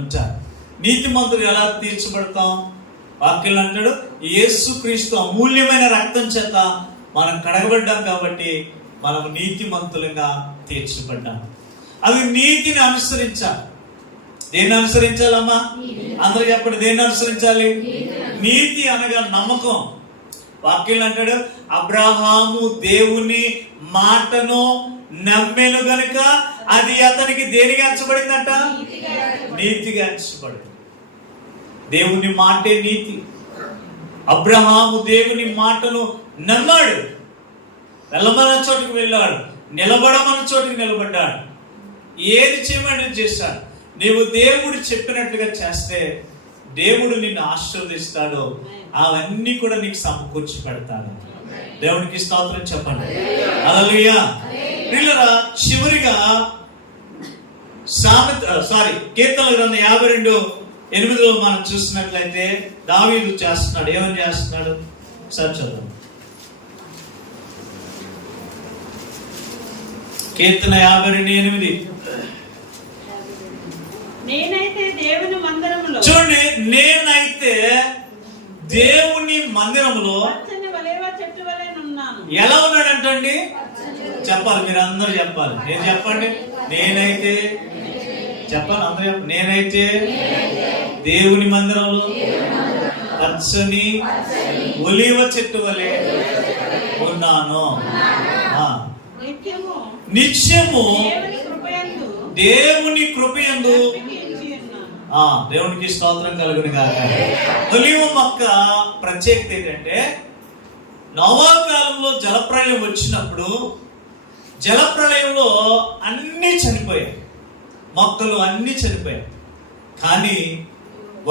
ఉంటారు. నీతిమంతులు ఎలా తీర్చబడతాం? వాక్యం అంటాడు, యేసుక్రీస్తు అమూల్యమైన రక్తం చేత మనం కడగబడ్డాం కాబట్టి మనం నీతిమంతులుగా తీర్చబడ్డాం. అది నీతిని అనుసరించాలి. దేన్ని అనుసరించాలమ్మా? అందరూ చెప్పండి, దేన్ని అనుసరించాలి? నీతి అనగా నమ్మకం. వాక్యం అంటాడు, అబ్రహాము దేవుని మాటను నమ్మెను గనుక అది అతనికి దేనిగా ఎంచబడిందంట? నీతిగా ఎంచబడింది. దేవుని మాటే నీతి. అబ్రహాము దేవుని మాటను నమ్మాడు, వెళ్ళమన్న చోటుకు వెళ్ళాడు, నిలబడమన్న చోటుకు నిలబడ్డాడు, ఏది చేయమని చేశాడు. నీవు దేవుడు చెప్పినట్లుగా చేస్తే దేవుడు నిన్ను ఆశీర్వదిస్తాడు, అవన్నీ కూడా నీకు సమకూర్చి పెడతాడు. దేవునికి స్తోత్రం చెప్పండి. హల్లెలూయా. ప్రియులారా, చివరిగా కీర్తనల గ్రంథం 52:8 మనం చూసినట్లయితే దావీదు చేస్తున్నాడు. ఏమని చేస్తున్నాడు? చదువు. కీర్తన 52:8. నేనైతే దేవుని మందిరములో, చూడండి, నేనైతే దేవుని మందిరంలో ఎలా ఉన్నాడంటండి? చెప్పాలి, మీరు అందరూ చెప్పాలి. నేను చెప్పండి. నేనైతే చెప్పాలి, అందరూ చెప్పాలి. నేనైతే దేవుని మందిరంలో పచ్చని ఒలీవ చెట్టు వలె ఉన్నాను. నిత్యము దేవుని కృపయందు దేవునికి స్తోత్రం కలుగును గాక. ఒలీవ మొక్క ప్రత్యేకత ఏంటంటే, నోవా కాలంలో జలప్రళయం వచ్చినప్పుడు జలప్రళయంలో అన్నీ చనిపోయాయి, మొక్కలు అన్నీ చనిపోయాయి. కానీ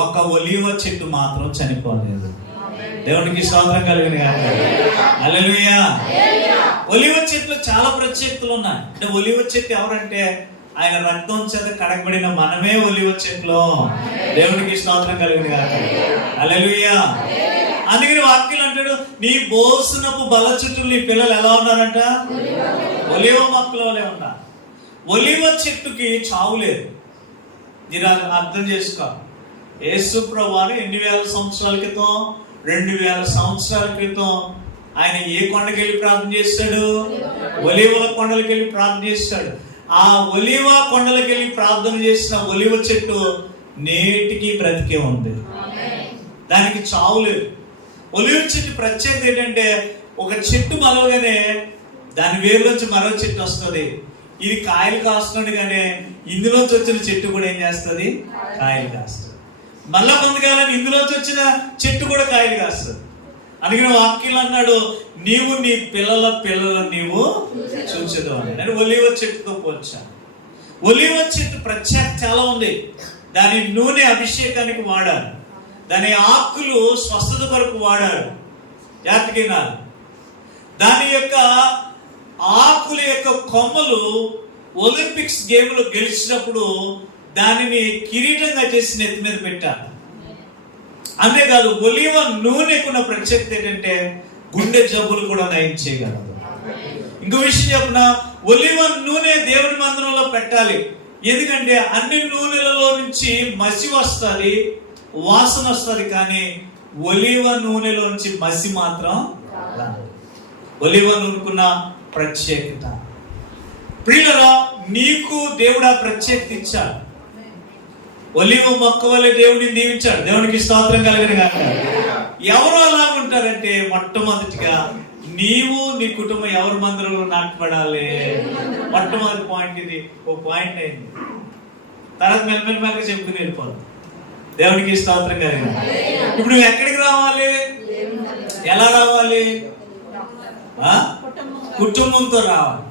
ఒక ఒలీవ చెట్టు మాత్రం చనిపోలేదు. దేవునికి స్తోత్రం కలుగును గాక. హల్లెలూయా. ఒలీవ చెట్లు చాలా ప్రత్యేకతలు ఉన్నాయి. అంటే ఒలీవ చెట్టు ఎవరంటే ఆయన రక్తం చేత కడగబడిన మనమే ఒలీవ చెట్లు. దేవునికి స్తోత్రం కలుగును గాక. హల్లెలూయా. అందుకని వాక్యం అంటాడు, నీ బోసునపు బల చుట్టూ నీ పిల్లలు ఎలా ఉన్నారంట? ఒలీవ మొక్కలోనే ఉన్నారు. ఒలీవ చెట్టుకి చావు లేదు. మీరు అర్థం చేసుకో. యేసు ప్రభువు ఎన్ని వేల సంవత్సరాల క్రితం, 2000 సంవత్సరాల క్రితం ఆయన ఏ కొండకి వెళ్ళి ప్రార్థన చేస్తాడు? ఒలీవల కొండలకి వెళ్ళి ప్రార్థన చేస్తాడు. ఆ ఒలీవ కొండలకి వెళ్ళి ప్రార్థన చేసిన ఒలీవ చెట్టు నేటికి బ్రతికే ఉంది. దానికి చావు లేదు. ఒలీవ చెట్టు ప్రత్యేకత ఏంటంటే, ఒక చెట్టు మలవగానే దాని వేరులోంచి మరో చెట్టు వస్తుంది. ఇది కాయలు కాస్తుండగానే ఇందులోంచి వచ్చిన చెట్టు కూడా ఏం చేస్తుంది? కాయలు కాస్తుంది. మళ్ళా పొందగాలని ఇందులోంచి వచ్చిన చెట్టు కూడా కాయలు కాస్తుంది. అందుకని వాక్యం అన్నాడు, నీవు నీ పిల్లల పిల్లలను నీవు చూసేదు అని. నేను ఒలీవ చెట్టుతో పోల్చాను. ఒలీవ చెట్టు ప్రత్యేకత చాలా ఉంది. దాని నూనె అభిషేకానికి వాడారు, దాని ఆకులు స్వస్థత కొరకు వాడారు. జాతకినారు. దాని యొక్క ఆకుల యొక్క కొమ్మలు ఒలింపిక్స్ గేమ్లో గెలిచినప్పుడు దానిని కిరీటంగా చేసి నెత్తి మీద పెట్టారు. అంతేకాదు, ఒలీవ నూనెకున్న ప్రత్యేకత ఏంటంటే గుండె జబ్బులు కూడా నయం చేయగలదు. ఇంకో విషయం చెప్పిన, ఒలీవ నూనె దేవుని మందిరంలో పెట్టాలి. ఎందుకంటే అన్ని నూనెలలో నుంచి మసి వస్తుంది, వాసన వస్తుంది, కానీ ఒలీవ నూనెలో నుంచి మసి మాత్రం రాదు. ఒలీవ నూనెకున్న ప్రత్యేకత. ప్రియులరా, నీకు దేవుడు ఆ ప్రత్యేకత ఇచ్చాడు. ఒలీవ మొక్క వలె దేవుడిని దీవించాడు. దేవునికి స్తోత్రం కలుగును గాక. ఎవరు అలా ఉంటారంటే, మొట్టమొదటిగా నీవు నీ కుటుంబం ఎవరి మందిరంలో నాటపడాలి. మొట్టమొదటి పాయింట్ ఇది. ఓ పాయింట్ అయింది, తర్వాత మెల్లమెల్లగా చెప్పుకుని వెళ్ళిపోదు. దేవునికి స్తోత్రం కలుగును. ఇప్పుడు నువ్వు ఎక్కడికి రావాలి? ఎలా రావాలి? కుటుంబంతో రావాలి.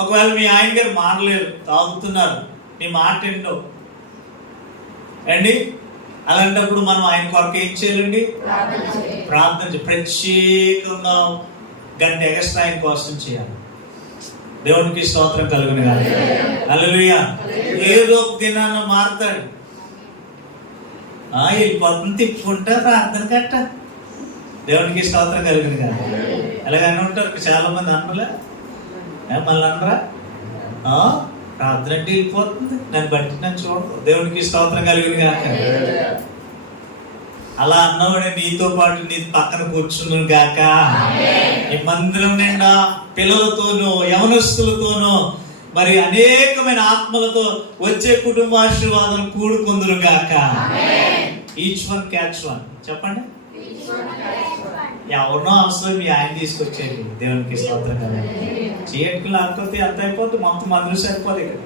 ఒకవేళ మీ ఆయన గారు మానలేరు, తాగుతున్నారు, నీ మాట ఏంటో అండి, అలాంటప్పుడు మనం ఆయన కొరకు ఏం చేయాలండి? ప్రార్థన. ప్రత్యేకంగా గంట ఎక్స్ట్రా ఆయన కోసం చేయాలి. దేవునికి స్తోత్రం కలుగును గాక. హల్లెలూయా. ఏదో ఒక దినాన మారుతాడు. వెళ్ళిపోతుంది, తిప్పుకుంటా ప్రార్థన కట్ట. దేవునికి స్తోత్రం కలుగును గాక. అలాగనే ఉంటారు చాలా మంది. అన్నలే మళ్ళీ అనరా, ప్రార్థన అంటే వెళ్ళిపోతుంది, నన్ను బట్టి నన్ను చూడదు. దేవునికి స్తోత్రం కలుగును గాక. అలా అన్నవాడే నీతో పాటు నీ పక్కన కూర్చును గాక. ఈ మందిరం నిండా పిల్లలతోనూ యవనస్తులతోనూ మరి అనేకమైన ఆత్మలతో వచ్చే కుటుంబాశీర్వాదం కూడుకుందురు గాక. Each one catch one. చెప్పండి. ఎవరినో అవసరం మీ ఆయన తీసుకొచ్చేది. దేవునికి స్తోత్రం కదా. చేయకు లేకపోతే ఎంత అయిపోతుంది, మొత్తం మందులు సరిపోదు ఇక్కడ.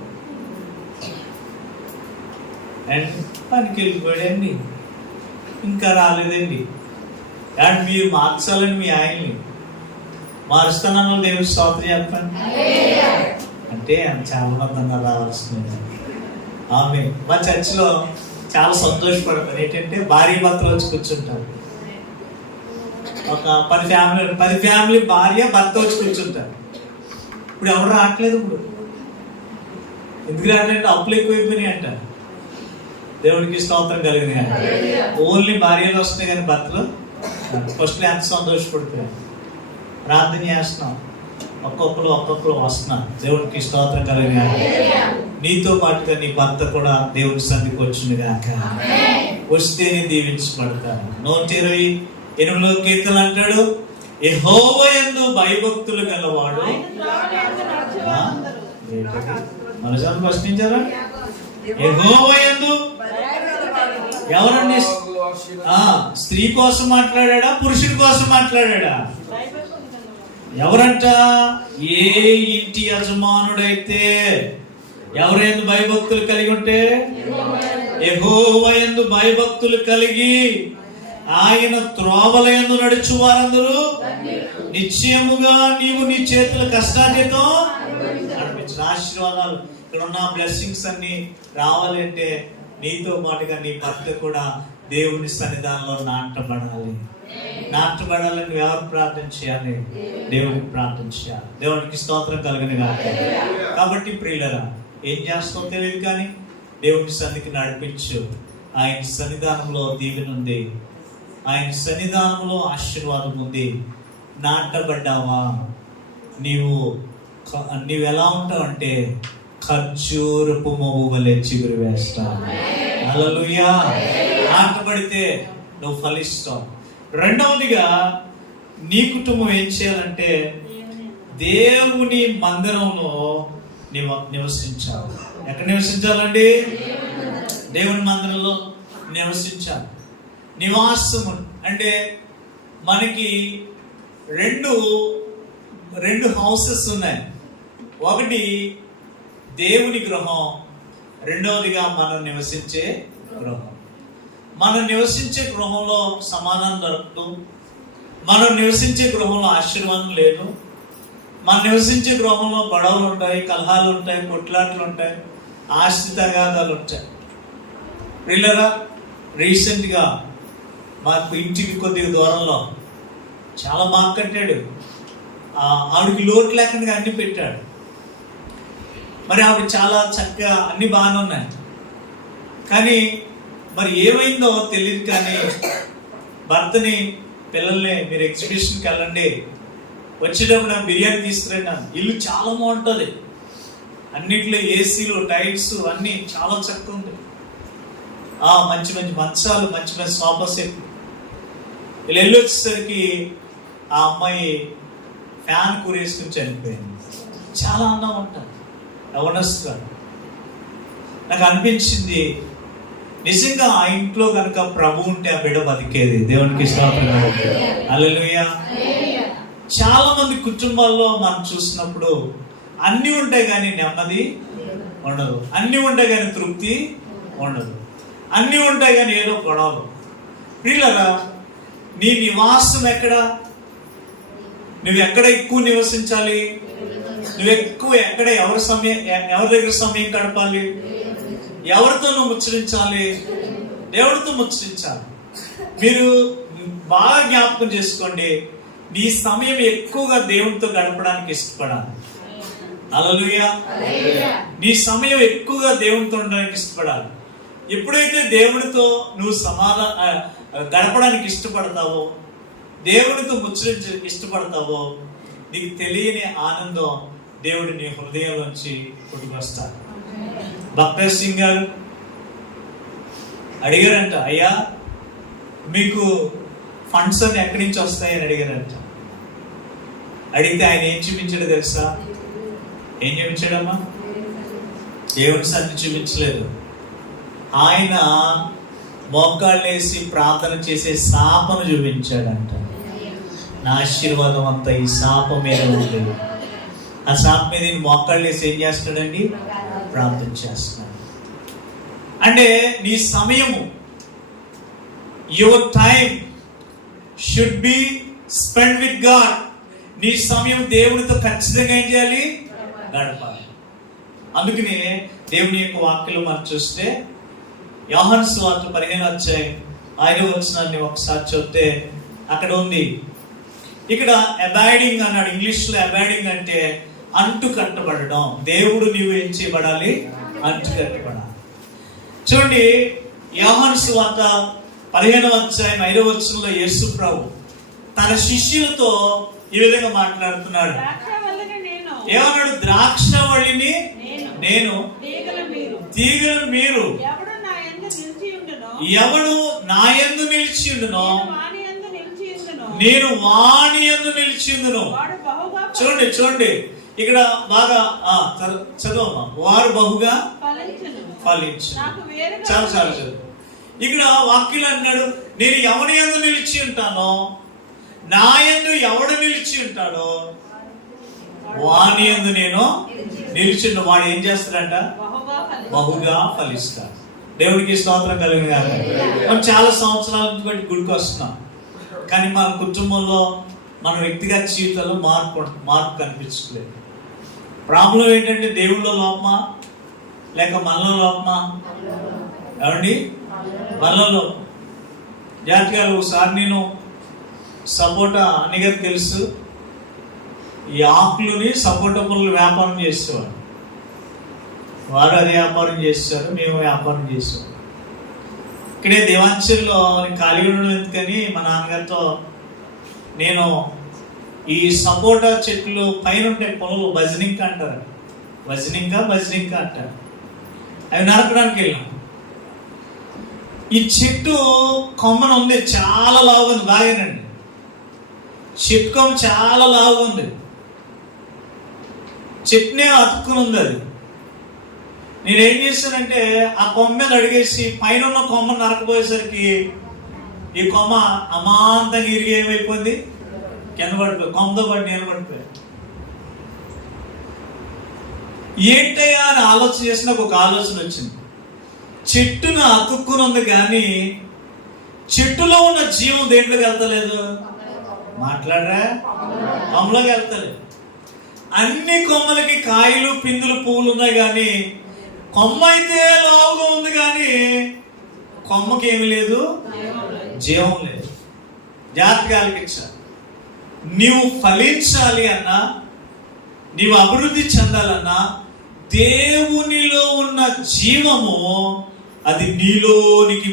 అండ్ పనికి వెళ్ళిపోయాడండి, ఇంకా రాలేదండి. అండ్ మీరు మార్చాలని మీ ఆయన్ని మారుస్తానన్న దేవుని స్తోత్రం చెప్పండి. అంటే చాలా మంది అన్నారు రావాల్సింది. ఆమె మా చర్చిలో చాలా సంతోషపడతారు. ఏంటంటే భార్య భర్తలు వచ్చి కూర్చుంటారు. ఒక 10 ఫ్యామిలీ భార్య భర్త వచ్చి కూర్చుంటారు. ఇప్పుడు ఎవరు రావట్లేదు. ఇప్పుడు ఎందుకు రావట్లేదు? అప్పులు ఎక్కువైపోయినాయి అంటారు. దేవునికి స్తోత్రం కలిగింది. ఓన్లీ భార్యలు వస్తున్నాయి కానీ భర్తలు ఫస్ట్ ఎంత సంతోషపడుతున్నారు. ప్రార్థన చేస్తున్నాం, ఒక్కొక్కరు వస్తున్నారు. దేవునికి స్తోత్రం కలిగిన. నీతో పాటుగా నీ భర్త కూడా దేవుని సన్నిధికి వచ్చింది గాక. వస్తేనే దీవించబడతారు. 120 8వ కీర్తన అంటాడు, యెహోవా యందు భయభక్తులు గలవాడు. మనసాన్ని ప్రశ్నించారా? యెహోవా యందు ఎవరండి? స్త్రీ కోసం మాట్లాడా, పురుషుడి కోసం మాట్లాడా? ఎవరంట? ఏ ఇంటి యజమానుడైతే ఎవరైనా భయభక్తులు కలిగి ఉంటే, యెహోవా యందు భయభక్తులు కలిగి ఆయన త్రోవల యందు నడుచు వారందరూ నిశ్చయముగా నీవు నీ చేతుల కష్టార్జితం నడిపించిన ఆశీర్వాదాలు. ఇక్కడ ఉన్న బ్లెస్సింగ్స్ అన్ని రావాలి అంటే నీతో పాటుగా నీ భర్త కూడా దేవుని సన్నిధానంలో నాటబడాలని ఎవరు ప్రార్థన చేయాలి? దేవునికి ప్రార్థన చేయాలి. దేవునికి స్తోత్రం కలుగును గాక. కాబట్టి ప్రియులరా, ఏం చేస్తామో తెలియదు కానీ దేవుని సన్నిధికి నడిపించు. ఆయన సన్నిధానంలో దీవెన ఉంది, ఆయన సన్నిధానంలో ఆశీర్వాదం ఉంది. నాటబడ్డావా? నీవు ఎలా ఉంటావు అంటే ఖర్జూరపు మొవ్వు వలె చిగురు వేస్తావు. హల్లెలూయా. నాటబడితే నువ్వు ఫలిస్తావు. రెండవదిగా నీ కుటుంబం ఏం చేయాలంటే దేవుని మందిరంలో నివసించాలి. ఎక్కడ నివసించాలండి? దేవుని మందిరంలో నివసించాలి. నివాసము అంటే మనకి రెండు హౌసెస్ ఉన్నాయి. ఒకటి దేవుని గృహం, రెండవదిగా మనం నివసించే గృహం. మనం నివసించే గృహంలో సమాధానం దొరకదు. మనం నివసించే గృహంలో ఆశీర్వాదం లేదు. మనం నివసించే గృహంలో గొడవలు ఉంటాయి, కలహాలు ఉంటాయి, కొట్లాట్లు ఉంటాయి, ఆస్తి తగాదాలు ఉంటాయి. పిల్లరా, రీసెంట్గా మాకు ఇంటికి కొద్దిగా దూరంలో చాలా బాగా కట్టాడు. ఆవిడకి లోటు లేకుండా అన్ని పెట్టాడు. మరి ఆవిడ చాలా చక్కగా అన్ని బాగానే ఉన్నాయి. కానీ మరి ఏమైందో తెలియదు. కానీ భర్తని, పిల్లల్ని మీరు ఎగ్జిబిషన్కి వెళ్ళండి, వచ్చేటప్పుడు నాకు బిర్యానీ తీసుకురండి. ఇల్లు చాలా బాగుంటుంది, అన్నిట్లో ఏసీలు, టైల్స్ అన్నీ చాలా చక్కగా ఉంది. మంచి మంచి మంచాలు, మంచి మంచి సోఫా సెట్. వీళ్ళు వెళ్ళొచ్చేసరికి ఆ అమ్మాయి ఫ్యాన్ కూరేసుకుని చనిపోయింది. చాలా అందంగా ఉంటుంది, యవనస్తుగా. నాకు అనిపించింది నిజంగా ఆ ఇంట్లో కనుక ప్రభు ఉంటే ఆ బిడ్డ బతికేది. దేవునికి స్తోత్రం. హల్లెలూయా. చాలా మంది కుటుంబాల్లో మనం చూసినప్పుడు అన్నీ ఉంటాయి కానీ నెమ్మది ఉండదు, అన్నీ ఉంటాయి కానీ తృప్తి ఉండదు, అన్నీ ఉంటాయి కానీ ఏదో గొడవలు. ప్రియులారా, నీ నివాసం ఎక్కడ? నువ్వు ఎక్కడ ఎక్కువ నివసించాలి? నువ్వు ఎక్కువ ఎక్కడ ఎవరి దగ్గర సమయం గడపాలి? ఎవరితో నువ్వు ముచ్చరించాలి? దేవుడితో ముచ్చరించాలి. మీరు బాగా జ్ఞాపకం చేసుకోండి, నీ సమయం ఎక్కువగా దేవుడితో గడపడానికి ఇష్టపడాలి. హల్లెలూయా. నీ సమయం ఎక్కువగా దేవుడితో ఉండడానికి ఇష్టపడాలి. ఎప్పుడైతే దేవుడితో నువ్వు గడపడానికి ఇష్టపడతావో, దేవుడితో ముచ్చరించడానికి ఇష్టపడతావో, నీకు తెలియని ఆనందం దేవుడు నీ హృదయంలోంచి పుట్టుకొస్తాడు. భక్త సింగ్ గారు అడిగారంట, అయ్యా మీకు ఫండ్స్ అని ఎక్కడి నుంచి వస్తాయని అడిగారంట. అడిగితే ఆయన ఏం చూపించాడో తెలుసా? ఏం చూపించాడమ్మా? దేవుని సన్ని చూపించలేదు. ఆయన మోకాళ్ళు వేసి ప్రార్థన చేసే శాపను చూపించాడంట. నా ఆశీర్వాదం అంతా ఈ శాపం మీద ఉంది. ఆ శాపం మీద మోకాళ్ళు వేసి ఏం చేస్తాడండి? ప్రార్థన చేస్తున్నాడు. అంటే నీ సమయము, your time should be spend with God. నీ సమయం దేవునితో ఖచ్చితంగా ఏం చేయాలి? గడపాలి. అందుకనే దేవుని యొక్క వాక్యలో మనం చూస్తే యోహాను సువార్త 15:5 ఒకసారి చూస్తే అక్కడ ఉంది. ఇక్కడ అబైడింగ్ అన్నాడు. ఇంగ్లీష్లో అబైడింగ్ అంటే అంటు కట్టబడడం. దేవుడు నీవు ఏం చేయబడాలి? అంటు కట్టబడాలి. చూడండి, యోహాను సువార్త 15:5 యేసు ప్రభు తన శిష్యులతో ఈ విధంగా మాట్లాడుతున్నాడు. ఏమన్నాడు? ద్రాక్షవల్లిని నేను, తీగలు మీరు. ఎవడు నా యందు నిలిచి ఉండునో నేను వాని యందు నిలిచిందును. చూడండి చూడండి, ఇక్కడ బాగా చదవమ్మా. వారు బహుగా ఫలించు. చాలా చాలా చదువు. ఇక్కడ వాక్యం అన్నాడు, నేను ఎవరి యందు నిలిచి ఉంటానో, నా యందు ఎవడు నిలిచి ఉంటాడో వాని యందు నేను నిలిచిండు. వాడు ఏం చేస్తాడంట? బహుగా ఫలిస్తాడు. దేవుడికి స్తోత్రం కలిగిన కాదు. మనం చాలా సంవత్సరాల నుంచి బట్టి గుడికి వస్తున్నాం, కానీ మన కుటుంబంలో మన వ్యక్తిగత జీవితంలో మార్పు కనిపించలేదు. ప్రాబ్లం ఏంటంటే దేవుళ్ళ లోపమా లేక మనలో లోపమా? ఏమండి, మనలో లోపం. జాగ్రత్త గారు, ఒకసారి నేను సపోటా అన్నగారు తెలుసు, ఈ ఆకులని సపోటా పనులు వ్యాపారం చేసేవాడు. వారు అది వ్యాపారం చేస్తారు, మేము వ్యాపారం చేసాం. ఇక్కడే దేవాంచల్లో ఖాళీ ఉండడం ఎందుకని మా నాన్నగారితో నేను ఈ సపోటా చెట్లు పైన ఉంటే పొలంలో బజనింక అంటారు, బజనింక అంటారు, అవి నరకడానికి వెళ్ళాం. ఈ చెట్టు కొమ్మన ఉంది, చాలా లావుగా ఉంది. బాగానండి, చెట్టు కొమ్మ చాలా లావుగా ఉంది, చెట్టునే అతుక్కుని ఉంది. అది నేనేం చేశానంటే ఆ కొమ్మ మీద అడిగేసి పైన ఉన్న కొమ్మ నరకపోయేసరికి ఈ కొమ్మ అమాంతంగా ఇరిగి ఏమైపోయింది, కింద పడిపోయి కొమ్మతో పాటు నేను పడిపోయాను. ఏంటయ్యా అని ఆలోచన చేసిన ఒక ఆలోచన వచ్చింది. చెట్టును అతుక్కుని ఉంది కానీ చెట్టులో ఉన్న జీవం దేంట్లోకి వెళ్తలేదు. మాట్లాడరా? కొమ్మలోకి వెళ్తలేదు. అన్ని కొమ్మలకి కాయలు పిందులు పువ్వులు ఉన్నాయి, కానీ కొమ్మ అయితే లావుగా ఉంది, కానీ కొమ్మకి ఏమి లేదు, జీవం లేదు. జాగ్రత్తగా ఆలకించాలి. నీవు ఫలించాలి అన్నా, నీవు అభివృద్ధి చెందాలన్నా, దేవునిలో ఉన్న జీవము అది నీలోనికి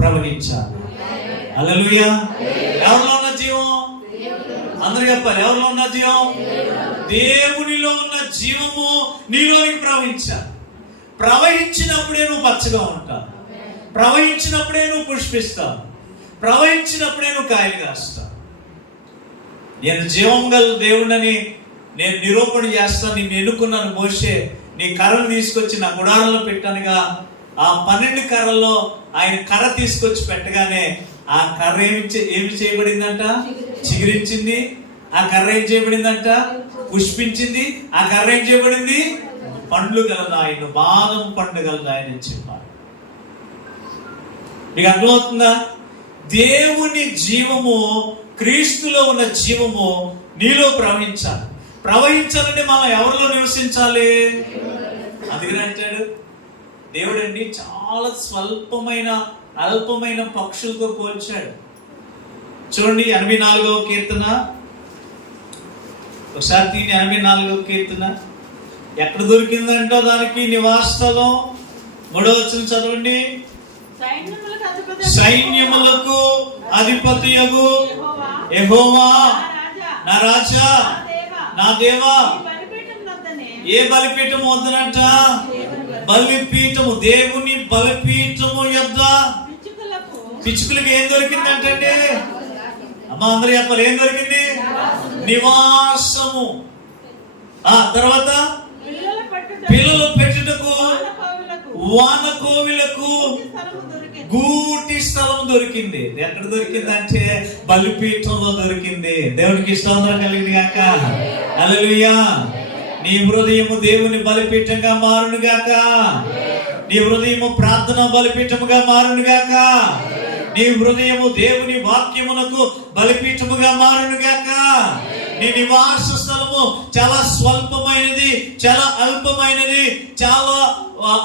ప్రవహించాలి. హల్లెలూయా. ఎవరిలో ఉన్న జీవం? అందరూ చెప్పాలి. ఎవరిలో ఉన్న జీవం? దేవునిలో ఉన్న జీవము నీలోనికి ప్రవహించాలి. ప్రవహించినప్పుడే నువ్వు పచ్చగా ఉంటావు, ప్రవహించినప్పుడే నువ్వు పుష్పిస్తావు, ప్రవహించినప్పుడే నువ్వు కాయలు కాస్తావు. నేను జీవం గల దేవుడిని నేను నిరూపణ చేస్తాను. నేను ఎన్నుకున్నాను మోషే, నీ కర్రను తీసుకొచ్చి నా గుడారంలో పెట్టానుగా. ఆ 12 కర్రల్లో ఆయన కర్ర తీసుకొచ్చి పెట్టగానే ఆ కర్ర ఏమి చేయబడిందంట? చిగురించింది. ఆ కర్ర ఏం చేయబడిందంట? పుష్పించింది. ఆ కర్ర ఏం చేయబడింది? పండ్లు గలదాయను, బాదం పండు గలదాయని చెప్పారు. మీకు అర్థమవుతుందా? దేవుని జీవము, క్రీస్తులో ఉన్న జీవము నీలో ప్రవహించాలి. ప్రవహించాలంటే మనం ఎవరిలో నివసించాలి? అందుకని అంటాడు దేవుడు అండి, చాలా స్వల్పమైన అల్పమైన పక్షులతో పోల్చాడు. చూడండి 84వ కీర్తన ఒకసారి 84వ కీర్తన ఎక్కడ దొరికిందంటో దానికి నివాస స్థలం. 3వ వచనం చదవండి. సైన్యములకు అధిపతియగు యెహోవా నా రాజా, నా దేవా. ఏ బలిపీఠము వద్దనంట? బలిపీఠము, దేవుని బలిపీఠము యొద్ద పిచ్చుకలకు ఏం దొరికిందంటే? అమ్మ అందరూ చెప్పాలి, ఏం దొరికింది? నివాసము. ఆ తర్వాత పిల్లలు పెట్టుటకు వానకోవిలకు గూటి స్థలం దొరికింది. ఎక్కడ దొరికిందంటే బలిపీఠంలో దొరికింది. దేవునికి స్తోత్రం కలిగింది గాక. హల్లెలూయా. నీ హృదయము దేవుని బలిపీఠంగా మారును గాక. నీ హృదయము ప్రార్థన బలిపీఠముగా మారును గాక. నీ హృదయము దేవుని వాక్యమునకు బలిపీఠముగా మారును గాక. నీ నివాస స్థలము చాలా స్వల్పమైనది, చాలా అల్పమైనది,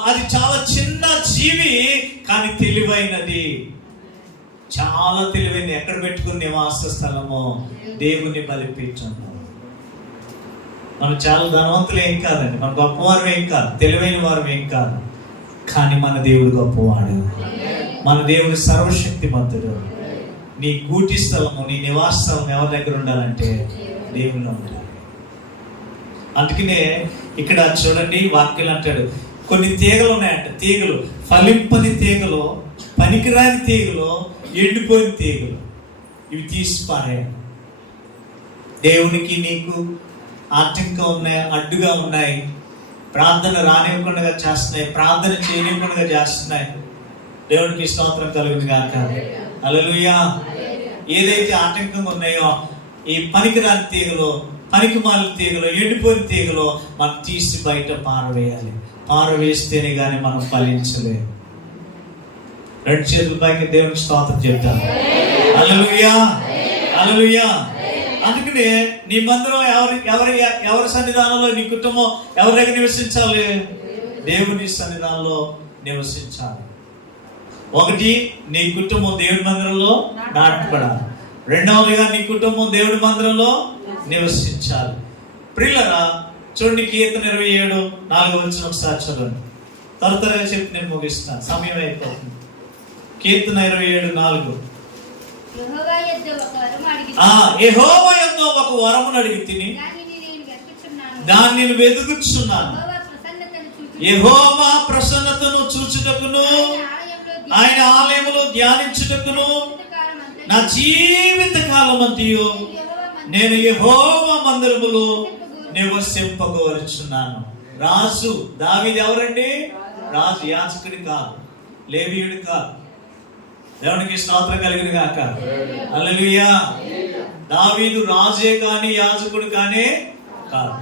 అది చాలా చిన్న జీవి, కానీ తెలివైనది, చాలా తెలివైనది. ఎక్కడ పెట్టుకుని నివాస స్థలము? దేవుని బలిపీఠము. మనం చాలా ధనవంతులు ఏం కాదండి, మన గొప్పవారు ఏం కాదు, తెలివైన వారు ఏం కాదు, కానీ మన దేవుడు గొప్పవాడు. మన దేవుడు సర్వశక్తిమంతుడు. నీ గూటి స్థలము, నీ నివాస స్థలం ఎవరి దగ్గర ఉండాలంటే దేవుళ్ళు ఉండాలి. అందుకనే ఇక్కడ చూడండి వాక్యాలు అంటాడు, కొన్ని తీగలు ఉన్నాయంట. తీగలు ఫలింపని తీగలు, పనికిరాని తీగలు, ఎండిపోయిన తీగలు. ఇవి తీసి పారేయాలి. దేవునికి నీకు ఆటంకం ఉన్నాయి, అడ్డుగా ఉన్నాయి, ప్రార్థన రానివ్వకుండా చేస్తున్నాయి, ప్రార్థన చేయనివ్వకుండా చేస్తున్నాయి. దేవునికి స్తోత్రం కలుగును గాక. హల్లెలూయా. ఏదైతే ఆటంకంగా ఉన్నాయో ఈ పనికిరాని తీగలో, పనికిమాలిన తీగలో, ఎండిపోయిన తీగలో మనం తీసి బయట పారవేయాలి. పారవేస్తేనే కానీ మనం ఫలించలేము. రెండు చేతుల పైకి దేవునికి స్తోత్రం చెప్తాను. హల్లెలూయా, హల్లెలూయా. అందుకనే నీ మందిరం ఎవరి సన్నిధానంలో, నీ కుటుంబం ఎవరి దగ్గర నివసించాలి? దేవుని సన్నిధానంలో నివసించాలి. ఒకటి, నీ కుటుంబం దేవుడి మందిరంలో నాటపడాలి. రెండవదిగా నీ కుటుంబం దేవుడి మందిరంలో నివసించాలి. ప్రియులారా, చూడండి కీర్తన 27:4 ఒకసారి చదవండి. త్వరగా చెప్పి నేను ముగిస్తాను, సమయం అయిపోతుంది. కీర్తన 27:4. యెహోవా యొద్ద ఒక వరమును అడిగి తిని దాన్ని వెతుకుచున్నాను. యెహోవా ప్రసన్నతను చూచుటకును ఆయన ఆలయములో ధ్యానించుటకును నా జీవిత కాలం అంతయు నేను యెహోవా మందిరములో నివసింపగోరుచున్నాను. రాజు దావీదు ఎవరండి? రాజు, యాజకుడి కాదు, లేవీయుడు కాదు. దేవునికి స్తోత్రం కలిగిన గాక. హల్లెలూయా. దావీదు రాజే కానీ యాజకుడు కానే కాదు.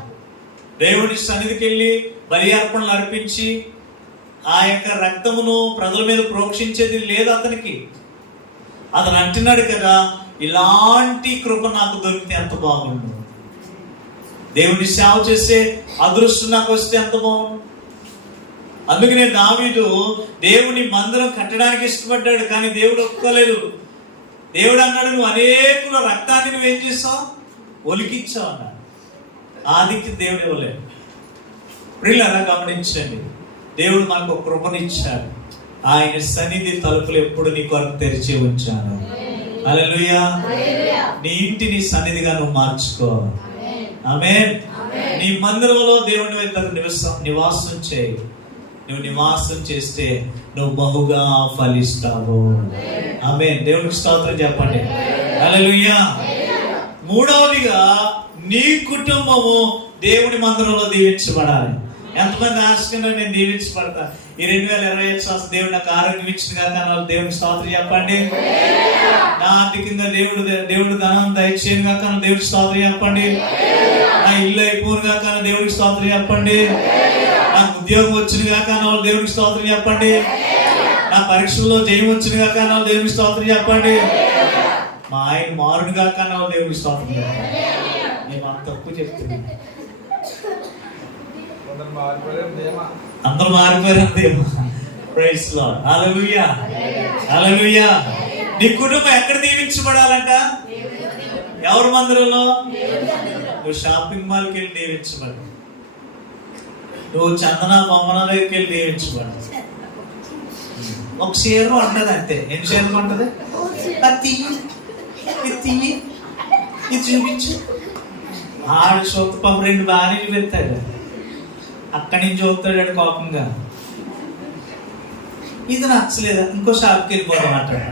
దేవుని సన్నిధికి వెళ్ళి బలి అర్పణలు అర్పించి ఆ యొక్క రక్తమును ప్రజల మీద ప్రోక్షించేది లేదు అతనికి. అతను అంటున్నాడు కదా, ఇలాంటి కృప నాకు దొరికితే ఎంత బాగుండు, దేవుని సేవ చేసే అదృష్టం నాకు వస్తే ఎంత బాగుండు. అందుకనే దావీదు దేవుని మందిరం కట్టడానికి ఇష్టపడ్డాడు, కానీ దేవుడు ఒప్పుకోలేదు. దేవుడు అన్నాడు, నువ్వు అనేకుల రక్తాన్ని నువ్వేం చేస్తావు, ఒలికిచ్చావు అన్నాడు. ఆదికి దేవుడు ఇవ్వలేదు. ప్రియులారా, గమనించండి, దేవుడు మనకు ఒక కృపనిచ్చాడు. ఆయన సన్నిధి తలుపులు ఎప్పుడు నీ కొరకు తెరిచి ఉంచాను. హల్లెలూయా. నీ ఇంటిని సన్నిధిగా నువ్వు మార్చుకో. ఆమేన్. నీ మందిరంలో దేవుని నివాసం చేయి. నువ్వు నివాసం చేస్తే నువ్వు బహుగా ఫలిస్తావు. ఆమేన్. దేవునికి స్తోత్రం చెప్పండి. హల్లెలూయా. మూడవదిగా, నీ కుటుంబము దేవుని మందిరంలో దీవించబడాలి. ఎంతమంది ఆశగా నేను దీవించబడతా? ఈ 2025 సంవత్సరం దేవుడు నాకు ఆరోగ్యం ఇచ్చిన కాక దేవునికి స్తోత్రం చెప్పండి. నా ఆర్థికంగా దేవుడు ధనం దయచేయను కాక దేవుడికి స్తోత్రం చెప్పండి. నా ఇల్లు అయిపోను కాక దేవుడికి స్తోత్రం చెప్పండి. నాకు ఉద్యోగం వచ్చిన కాక దేవుడికి స్తోత్రం చెప్పండి. నా పరీక్షల్లో జయం వచ్చిన కాక దేవుడికి స్తోత్రం చెప్పండి. మా ఆయన మారుడు కాక దేవుడికి స్తోత్రం చెప్పండి. నేను అంత తప్పు చెప్తున్నాను. అందరూ మారిపోయారు. Praise Lord. Hallelujah, hallelujah. నీ కుటుంబం ఎక్కడ దీవించబడాలంట? ఎవరి మందిరంలో? నువ్వు షాపింగ్ మాల్కి వెళ్ళి దీవించబడు. నువ్వు చందన బొమ్మన దగ్గరికి వెళ్ళి దీవించబడు. ఒక షేర్ అంటది అంతే. ఎన్ని షేర్లు ఉంటది? ఇది చూపించు. ఆడు సొంత పాప 2 బాగా చూపిస్తాడు. అక్కడి నుంచి చూస్తాడు కోపంగా. ఇది నచ్చలేదా, ఇంకో షాప్కి వెళ్ళిపోతాం అంటాడు.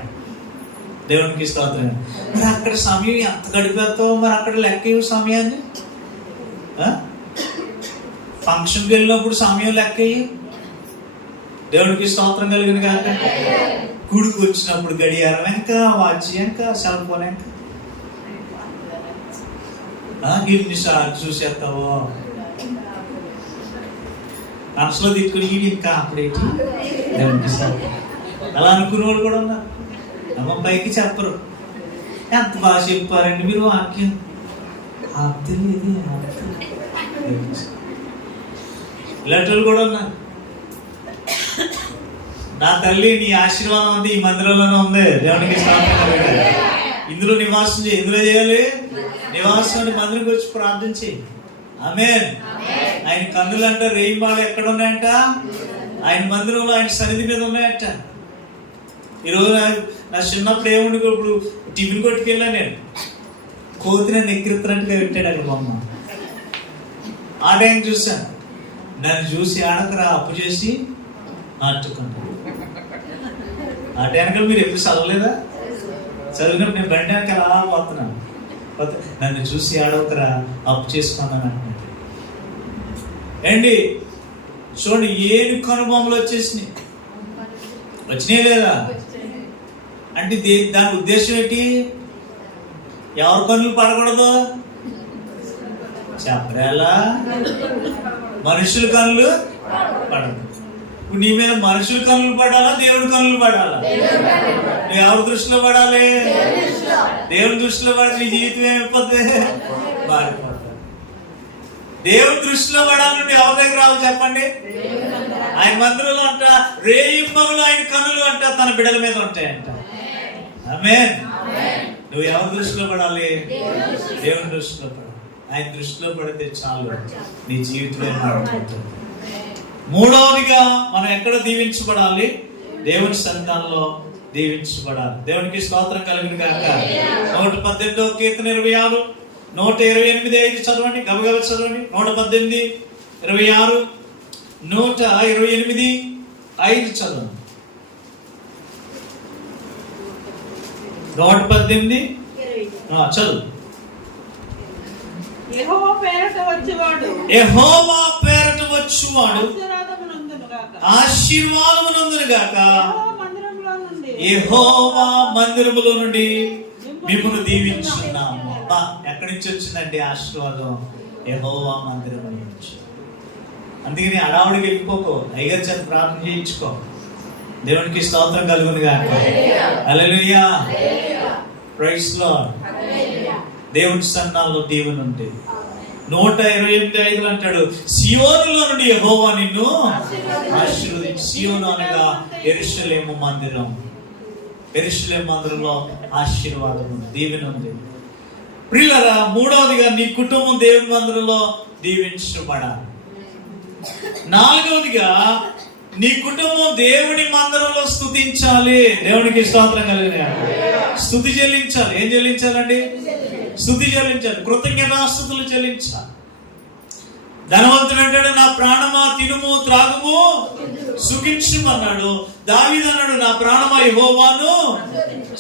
దేవునికి స్తోత్రం. మరి అక్కడ సమయం ఎంత గడిపేస్తావు? మరి అక్కడ లెక్క ఇవ్వు సమయాన్ని. ఫంక్షన్కి వెళ్ళినప్పుడు సమయం లెక్క ఇవ్వు. దేవునికి స్తోత్రం కలిగిన కాక. గుడికి వచ్చినప్పుడు గడియారం వెనక, వాచ్ వెనక, సెల్ ఫోన్ వెనక. ఎన్నిసార్లు చూసేస్తావో మనసులో తిట్టుకుని ఇంకా అప్పుడేంటి అలా అనుకునే వాళ్ళు కూడా ఉన్నారు. అమ్మ పైకి చెప్పరు. ఎంత బాగా చెప్పారండి మీరు వాక్యం. ఇలాంటి కూడా ఉన్నారు. నా తల్లి, నీ ఆశీర్వాదం అంతా ఈ మందిరంలోనే ఉంది. దేవునికి ఇందులో నివాసం చేయి. ఎందులో చేయాలి? నివాసం. మందిరంకి వచ్చి ప్రార్థించి. ఆమేన్. ఆయన కన్నులు అంట రేయింబాలు ఎక్కడ ఉన్నాయంట? ఆయన మందిరంలో, ఆయన సన్నిధి మీద ఉన్నాయంట. ఈరోజు నా చిన్నప్పుడు ఏముండి, ఇప్పుడు టిఫిన్ కొట్టుకెళ్ళా నేను. కోతి నన్ను ఎక్కిరిస్తున్నట్టుగా పెట్టాడు అక్కడ బొమ్మ. ఆ టైం చూసాను. నన్ను చూసి ఆడకరా అప్పు చేసి ఆట్టుకున్నాను. ఆ టైంలో మీరు ఎప్పుడు చదవలేదా? చదివినప్పుడు నేను బండానికి అలా పోతున్నాను. నన్ను చూసి ఆడవకరా, అప్పు చేసుకున్నాను అంటున్నాడు. ఏంటి చూడండి, ఏను కనుబొమ్మలు వచ్చినాయి లేదా అంటే దాని ఉద్దేశం ఏంటి? ఎవరి కన్నులు పడకూడదు చెప్పరేలా? మనుషుల కన్నులు పడదు. నీ మీద మనుషుల కన్నులు పడాలా, దేవుడి కన్నులు పడాలా? నువ్వు ఎవరి దృష్టిలో పడాలి? దేవుడి దృష్టిలో పడి నీ జీవితం ఏమైపోతుంది? మారిపోతుంది. దేవుడి దృష్టిలో పడాలంటే ఎవరి దగ్గర రావు చెప్పండి? ఆయన మందిరంలో అంట రేయింబగులు ఆయన కన్నులు అంట తన బిడ్డల మీద ఉంటాయంట. ఆమేన్. నువ్వు ఎవరి దృష్టిలో పడాలి? దేవుని దృష్టిలో పడాలి. ఆయన దృష్టిలో పడితే చాలు, నీ జీవితమే మారిపోతుంది. మూడవదిగా మనం ఎక్కడ దీవించబడాలి? దేవుని సంతానంలో దీవించబడాలి. దేవునికి స్తోత్రం కలుగును గాక. 118వ కీర్తన 26, 128 చదవండి, గబగబ చదవండి. 118, 26, 128, 5 చదవండి. 118 చదువు. యెహోవా పేరట వచ్చువాడు ఆశీర్వాదమునందును గాక. యెహోవా మందిరములో నుండి మిమ్మును దీవించున్నాము. ఎక్కడి నుంచి వచ్చిందండి ఆశీర్వాదం? యెహోవా మందిరం నుంచి. అందుకని అడావుడికి వెళ్ళిపోకో, అయ్యగారి చేత ప్రార్థన చేయించుకో. దేవునికి స్తోత్రం కలుగును గాక. హల్లెలూయా, ప్రైజ్ లార్డ్. దేవుని సన్నాల్లో దీవెన ఉంది. 128:5 అంటాడు, సియోనులో నుండి యెహోవా నిన్ను ఆశీర్వదించి. సియోను అనగా యెరూషలేము మందిరం. యెరూషలేము మందిరంలో ఆశీర్వాదం ఉంది, దీవెన ఉంది. ప్రియులారా, మూడవదిగా నీ కుటుంబం దేవుని మందిరంలో దీవించబడాలి. నాలుగవదిగా నీ కుటుంబం దేవుని మందిరంలో స్తుతించాలి. దేవునికి స్తోత్రం కలిగిన స్తుతి చెల్లించాలి. ఏం చెల్లించాలండి? స్తుతి చెల్లించాలి, కృతజ్ఞతాస్తుతులు చెల్లించాలి. ధనవంతుడు అంటాడు, నా ప్రాణమా తినుము త్రాగుము సుఖించుమన్నాడు. దావీదు అన్నాడు, నా ప్రాణమా యెహోవాను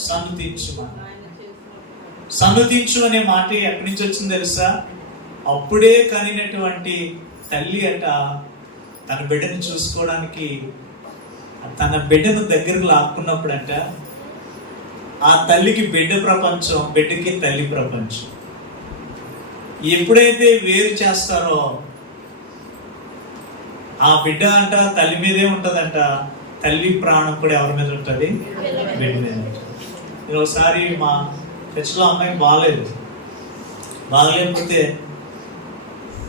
సన్నుతించుమన్నాడు. సన్నుతించు అనే మాట ఎక్కడి నుంచి వచ్చింది తెలుసా? అప్పుడే కనినటువంటి తల్లి అట తన బిడ్డను చూసుకోవడానికి తన బిడ్డను దగ్గరకు లాక్కున్నప్పుడంట ఆ తల్లికి బిడ్డ ప్రపంచం, బిడ్డకి తల్లి ప్రపంచం. ఎప్పుడైతే వేరు చేస్తారో ఆ బిడ్డ అంట తల్లి మీదే ఉంటదంట. తల్లి ప్రాణం కూడా ఎవరి మీద ఉంటుంది? బిడ్డ మీద ఉంటుంది. ఒకసారి మా చర్చిలో అమ్మాయికి బాగలేకపోతే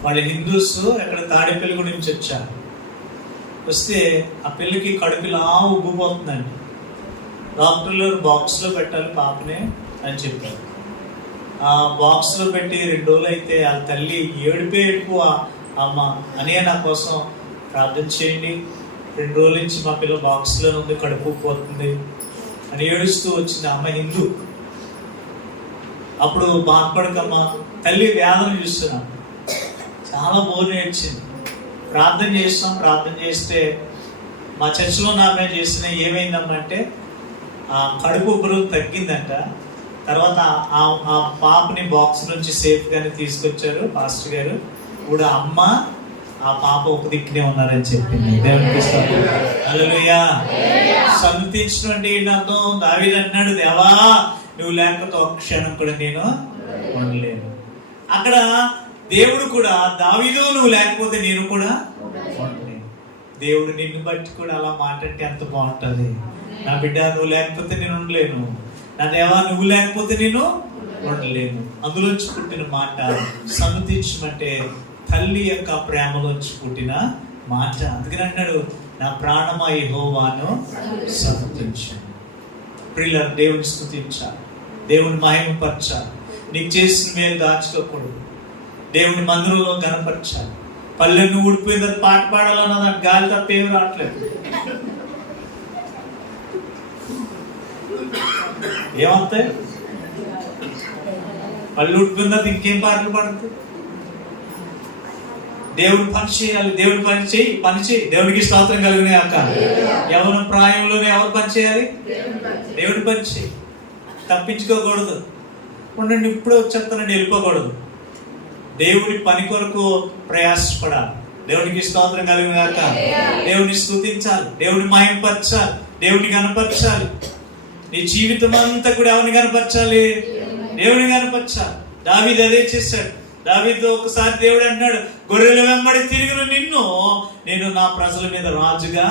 వాళ్ళ హిందూస్ ఎక్కడ తాడేపల్లి గురించి వచ్చారు. వస్తే ఆ పిల్లకి కడుపులా ఉబ్బిపోతుందండి. డాక్టర్లు బాక్స్లో పెట్టాలి పాపనే అని చెప్పారు. ఆ బాక్స్లో పెట్టి 2 రోజులు అయితే ఆ తల్లి ఏడుపే ఎక్కువ. అమ్మ అనే నా కోసం ప్రార్థన చేయండి, 2 రోజుల నుంచి మా పిల్ల బాక్స్లో ఉంది, కడుపు పోతుంది అని ఏడుస్తూ వచ్చింది. అమ్మ హిందూ. అప్పుడు బాధపడకమ్మా, తల్లి వేదన చూస్తున్నాను, చాలా బోర్ నేర్చింది. ప్రార్థన చేస్తే మా చర్చిలో నా మీద చేసిన ఏమైందమ్మా అంటే ఆ కడుపు ఉబ్బరం తగ్గిందంట. తర్వాత ఆ పాపని బాక్స్ నుంచి సేఫ్గానే తీసుకొచ్చారు పాస్టర్ గారు. ఇప్పుడు అమ్మ ఆ పాప ఒక దిక్కునే ఉన్నారని చెప్పింది. దేవునికి హల్లెలూయా. సన్నుతించినటువంటి అర్థం, దావీదు అన్నాడు, దేవా నువ్వు లేకపోతే ఒక క్షణం కూడా నేను ఉండలేను. అక్కడ దేవుడు కూడా, దావీదు నువ్వు లేకపోతే నేను కూడా ఉండలేను. దేవుడు నిన్ను బట్టి కూడా అలా మాట్లాడితే ఎంత బాగుంటుంది. నా బిడ్డ నువ్వు లేకపోతే నేను ఉండలేను, నా దేవా నువ్వు లేకపోతే నేను ఉండలేను. అందులోంచి పుట్టిన మాట సన్నుతించమంటే తల్లి యొక్క ప్రేమలోంచి పుట్టిన మాట. అందుకని అన్నాడు, నా ప్రాణమా యెహోవాను సన్నుతించు. ప్రియులారా, దేవుని స్తుతించాలి, దేవుని మహిమపరచాలి, నీకు చేసిన మేలు దాచుకోకూడదు, దేవుని మందిరంలో కనపరచాలి. పల్లెను ఊడిపోయిందని పాట పాడాలన్న దానికి గాలి తప్ప ఏమి రావట్లేదు. ఏమవుతాయి? పళ్ళు ఊడిపోయిందా ఇంకేం పాటలు పాడుతుంది? దేవుని పని చేయాలి, దేవుని పని చేయి. దేవునికి స్తోత్రం కలిగిన కాక. యవ్వన ప్రాయంలోనే ఎవరు పని చేయాలి? దేవుని పని చేయి. తప్పించుకోకూడదు. ఉండండి ఇప్పుడే వచ్చేస్తానని వెళ్ళిపోకూడదు. దేవుడి పని కొరకు ప్రయాసపడాలి. దేవునికి స్తోత్రం కలిగిన గాక. దేవుని స్తుతించాలి, దేవుని మహిమపరచాలి, దేవుని కనపరచాలి. నీ జీవితం అంతా కూడా ఎవరిని కనపరచాలి? దేవుని కనపరచాలి. దావీదు అదే చేశాడు. దావీదుతో ఒకసారి దేవుడు అంటున్నాడు, గొర్రెల వెంబడి తిరిగిన నిన్ను నేను నా ప్రజల మీద రాజుగా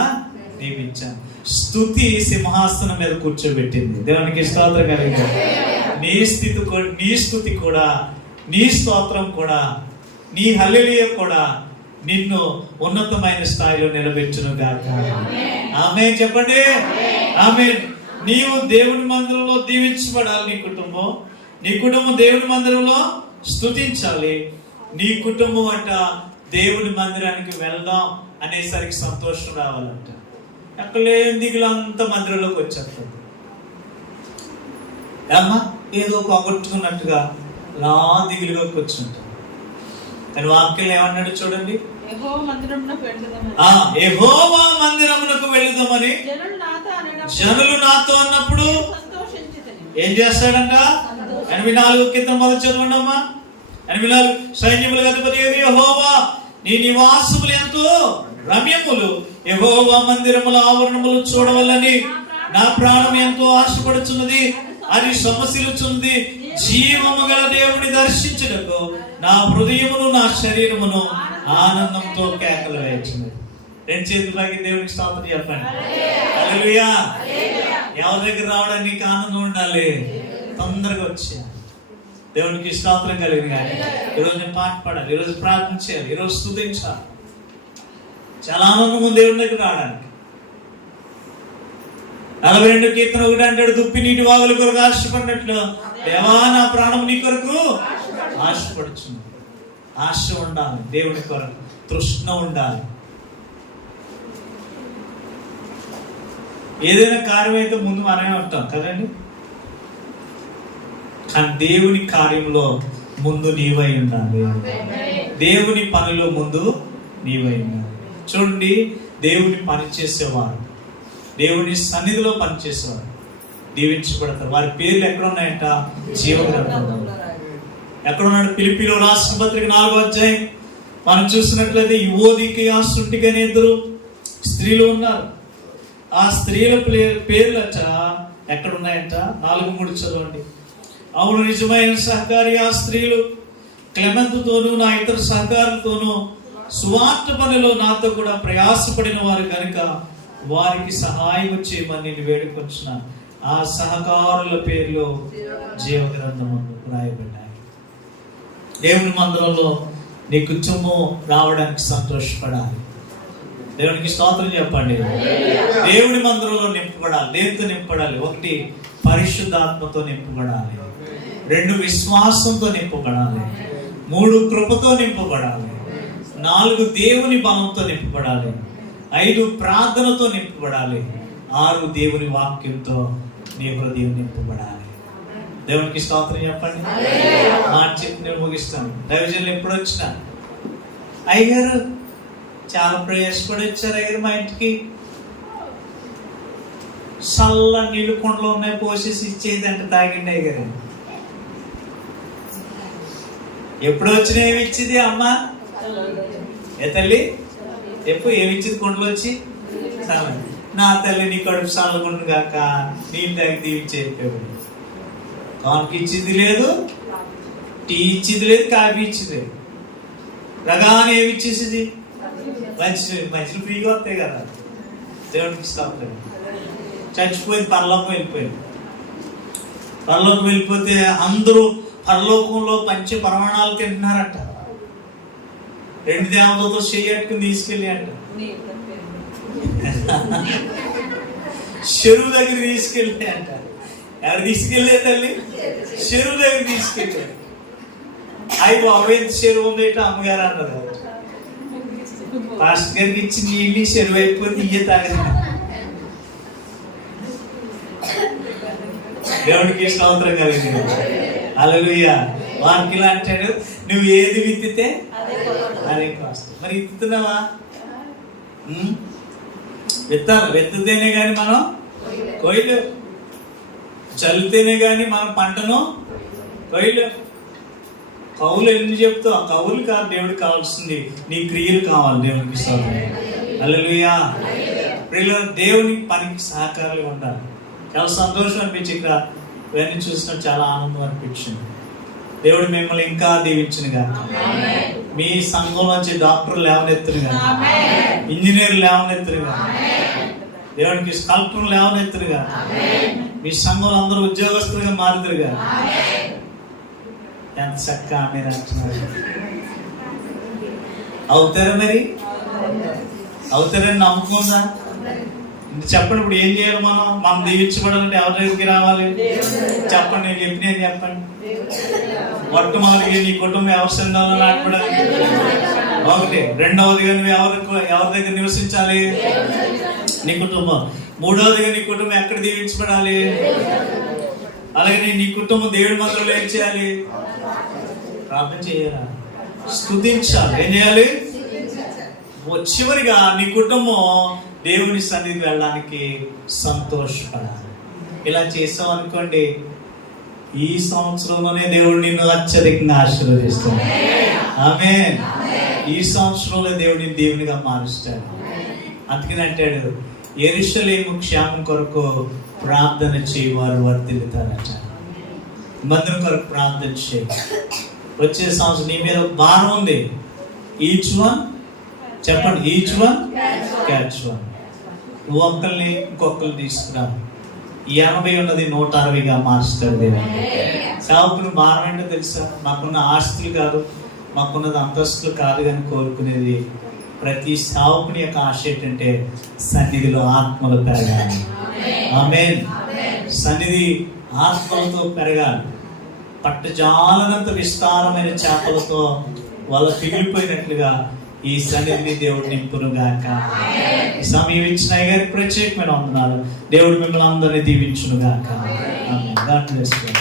నియమించాను. స్తుతి సింహాసనం మీద కూర్చోబెట్టింది. దేవునికి స్తోత్రం కలిగిన నీ స్తుతి కూడా, నీ స్తోత్రం కూడా, నీ హల్లెలూయా కూడా నిన్ను ఉన్నతమైన స్థాయిలో నిలబెట్టును గాక. ఆమేన్ చెప్పండి. ఆమేన్. నీవు దేవుని మందిరంలో దీవించబడాలి. నీ కుటుంబం దేవుని మందిరంలో స్తుతించాలి. నీ కుటుంబం అంట దేవుని మందిరానికి వెళ్దాం అనేసరికి సంతోషం రావాలంట. అక్కడ లేని దిగులంతా మందిరంలోకి వచ్చేస్తుంది. అమ్మా ఏదో పోగొట్టుకున్నట్టుగా లా దిగులుగా కూర్చుంటాం. కానీ వాక్యం ఏమన్నాడు చూడండి, యెహోవా మందిరమునకు వెళుదామని జనులు నాతో అన్నప్పుడు ఏం చేస్తాడంట? 84 కీర్తన మొదలు చదవండి అమ్మా. 84 సైన్యముల అధిపతి యెహోవా నీ నివాసములు ఎంతో రమ్యములు, యెహోవా మందిరముల ఆవరణములు చూడవల్లని నా ప్రాణం ఎంతో ఆశపడుచున్నది, అది సమసిల్లుచున్నది. జీవము గల దేవుని దర్శించుటకు నా హృదయమును నా శరీరమును ఆనందంతో కేకలు వేయించినది. 2 చేతులకి దేవునికి స్తోత్రం చెప్పండి. హల్లెలూయా. ఎవరి దగ్గర రావడానికి ఆనందం ఉండాలి, తొందరగా వచ్చా. దేవునికి స్తోత్రం కలిగింది. కానీ ఈరోజు నేను పాట పాడాలి, ఈరోజు ప్రార్థన చేయాలి, ఈరోజు స్తుతించాలి. చాలా ఆనందం ఉంది దేవుని దగ్గర రావడానికి. 42 కీర్తన 1 అంటాడు, దుప్పి నీటి వాగుల కొరకు ఆశపడినట్లు దేవా నా ప్రాణం నీ కొరకు ఆశపడుచుంది. ఆశ ఉండాలి, దేవుని కొరకు తృష్ణ ఉండాలి. ఏదైనా కార్యం అయితే ముందు మనమే ఉంటాం కదండి, కానీ దేవుని కార్యంలో ముందు నీవై ఉండాలి. దేవుని పనిలో ముందు నీవై ఉండాలి. చూడండి, దేవుని పని చేసేవారు, దేవుని సన్నిధిలో పనిచేసేవారు దీవించబడతారు. వారి పేర్లు ఎక్కడ ఉన్నాయంట? జీవగ్రంథంలో. ఎక్కడున్నాడు? ఫిలిప్పీలో రాసిన పత్రిక 4వ అధ్యాయం మనం చూసినట్లయితే యువోదికి సుంటికి అనే 2 స్త్రీలు ఉన్నారు. ఆ స్త్రీల పేర్లట ఎక్కడ ఉన్నాయంట? 4:3 చదవండి. అవును, నిజమైన సహకారి ఆ స్త్రీలు క్లెమెంతుతోనూ నా ఇతర సహకారులతోనూ సువార్త పనిలో నాతో కూడా ప్రయాసపడిన వారు కనుక వారికి సహాయం చేయమని నేను వేడుకొచ్చున్నాను. ఆ సహకారుల పేర్లు జీవగ్రంథంలో రాయబడ్డాయి. దేవుని మందిరంలో నీ కుటుంబం రావడానికి సంతోషపడాలి. దేవునికి స్తోత్రం చెప్పండి. దేవుని మందిరంలో నింపబడాలి. దేనితో నింపబడాలి? 1 పరిశుద్ధాత్మతో నింపబడాలి, 2 విశ్వాసంతో నింపబడాలి, 3 కృపతో నింపబడాలి, 4 దేవుని బలంతో నింపబడాలి, 5 ప్రార్థనతో నింపబడాలి, 6 దేవుని వాక్యంతో నీ హృదయం నింపబడాలి. దేవునికి స్తోత్రం చెప్పండి. మాట చెప్పి నేను ముగిస్తాను. దైవజనులు ఎప్పుడు వచ్చినా, అయ్యగారు చాలా ప్రయాసపడి వచ్చారు అయ్యారు మా ఇంటికి, చల్ల నీళ్ళు కొండలో ఉన్నాయి పోసేసి ఇచ్చేది అంటే తాగిండి అయ్యారు. ఎప్పుడు వచ్చినా ఏమి ఇచ్చింది అమ్మ? ఏ తల్లి ఎప్పుడు ఏమి ఇచ్చింది? కొండలో వచ్చి నా తల్లి నీ కడుపు చల్లకుండా కాక నీళ్ళు తాగి దీవించేది. కాఫీ ఇచ్చింది లేదు, టీ ఇచ్చింది లేదు, కాఫీ ఇచ్చింది లేదు. రగానే ఏమి ఇచ్చేసింది? మంచిలు ఫ్రీగా వస్తాయి కదా. దేవుడికి ఇస్తాం. చచ్చిపోయింది, పరలోకం వెళ్ళిపోయింది. పరలోకం వెళ్ళిపోతే అందరూ పరలోకంలో పంచ పరమాణాలు తింటున్నారట. 2 దేవతలతో చేయట్టుకుని తీసుకెళ్ళి అంట చెరువు దగ్గర తీసుకెళ్ళి అంట. ఎవరు తీసుకెళ్ళే తల్లి? చెరువు దగ్గర తీసుకెళ్ళారు. అవి బాబు చెరువు ఉంది అమ్మగారు అన్నారు. పాస్టర్ గారికి ఇచ్చి నీళ్ళు చెరువు అయిపోయింది, ఇయ్య తాగదు. దేవుడికి స్తోత్రం కలిగింది. హల్లెలూయా. వాక్యం అంటాడు, నువ్వు ఏది విత్తితే అదే కాస్ట్. మరి విత్తుతున్నావా? విత్తాలి, విత్తుతేనే కానీ మనం కోయలేవు. చల్లితేనే కానీ మనం పంటను కొయ్యలేం. కౌలు ఎన్ని చెప్తావు? ఆ కౌలు కాదు దేవుడికి కావాల్సింది, నీ క్రియలు కావాలి దేవునికి. హల్లెలూయా. ప్రియులారా, దేవుని పనికి సహకారాలు ఉండాలి. చాలా సంతోషం అనిపించి ఇక్కడ ఇవన్నీ చూసినా చాలా ఆనందం అనిపించింది. దేవుడు మిమ్మల్ని ఇంకా దీవించునుగా. మీ సంఘం నుంచి డాక్టర్లు లేవనెత్తునుగా, ఇంజనీర్లు లేవనెత్తునుగా, దేవునికి స్కల్ప్టర్లు లేవనెత్తునుగా, మీ సంఘంలో అందరూ ఉద్యోగస్తులుగా మారుతురుగా. ఎంత చక్కగా మీరు అంటున్నారు. అవుతారా? మరి అవుతారని నమ్ముకుందా? చెప్పండి. ఇప్పుడు ఏం చేయాలి? మనం దీవించబడాలంటే ఎవరి దగ్గరికి రావాలి? చెప్పండి. నేను చెప్పిన చెప్పండి. మొట్టమొదటిగా నీ కుటుంబం ఎవరి సంఘంలో నాటపడాలి? ఒకటి. రెండవదిగా నువ్వు ఎవరి దగ్గర నివసించాలి? నీ కుటుంబం. మూడవదిగా నీ కుటుంబం ఎక్కడ దీవించబడాలి? అలాగే నీ కుటుంబం దేవుడి మందిరంలో ఏం చేయాలి? ప్రార్థన చేయాలా? స్తుతించాలి. ఏం చేయాలి? చివరిగా నీ కుటుంబం దేవుని సన్నిధికి వెళ్ళడానికి సంతోషపడాలి. ఇలా చేసాం అనుకోండి, ఈ సంవత్సరంలోనే దేవుడు నిన్ను అత్యధికంగా ఆశీర్వదిస్తాడు. ఆమేన్. ఈ సంవత్సరంలో దేవుడు నిన్ను దేవునిగా మారుస్తాడు. అందుకని అంటాడు, యెరూషలేము క్షేమం కొరకు ప్రార్థన చేయవారు వర్ధిల్లుతారట. మందిరం కొరకు ప్రార్థన చేయి. వచ్చే సంవత్సరం నీ మీద భారం ఉంది. ఈచ్ వన్ చెప్పండి, ఈచ్ వన్ క్యాచ్ వన్. నువ్వు ఒక్కరిని ఇంకొకరిని తీసుకురా. 80 ఉన్నది 160గా మార్చుతాడు దేవుడు. సేవకుని భారం ఏంటో తెలుసా? మాకున్న ఆస్తులు కాదు, మాకున్నది అంతస్తులు కాదు కానీ కోరుకునేది ప్రతి సేవకుని యొక్క ఆశ ఏంటంటే సన్నిధిలో ఆత్మలు పెరగాలి. ఆమేన్. సన్నిధి ఆత్మలతో పెరగాలి. పట్టజాలనంత విస్తారమైన చేపలతో వాళ్ళ పిగిలిపోయినట్లుగా ఈ సన్నిధిని దేవుడు నింపునుగాక. ఈ సమయం ఇచ్చిన గారికి ప్రత్యేకమైన వందనాలు. దేవుడు మిమ్మల్ని అందరినీ దీవించునుగాక. ఆమేన్. God bless you.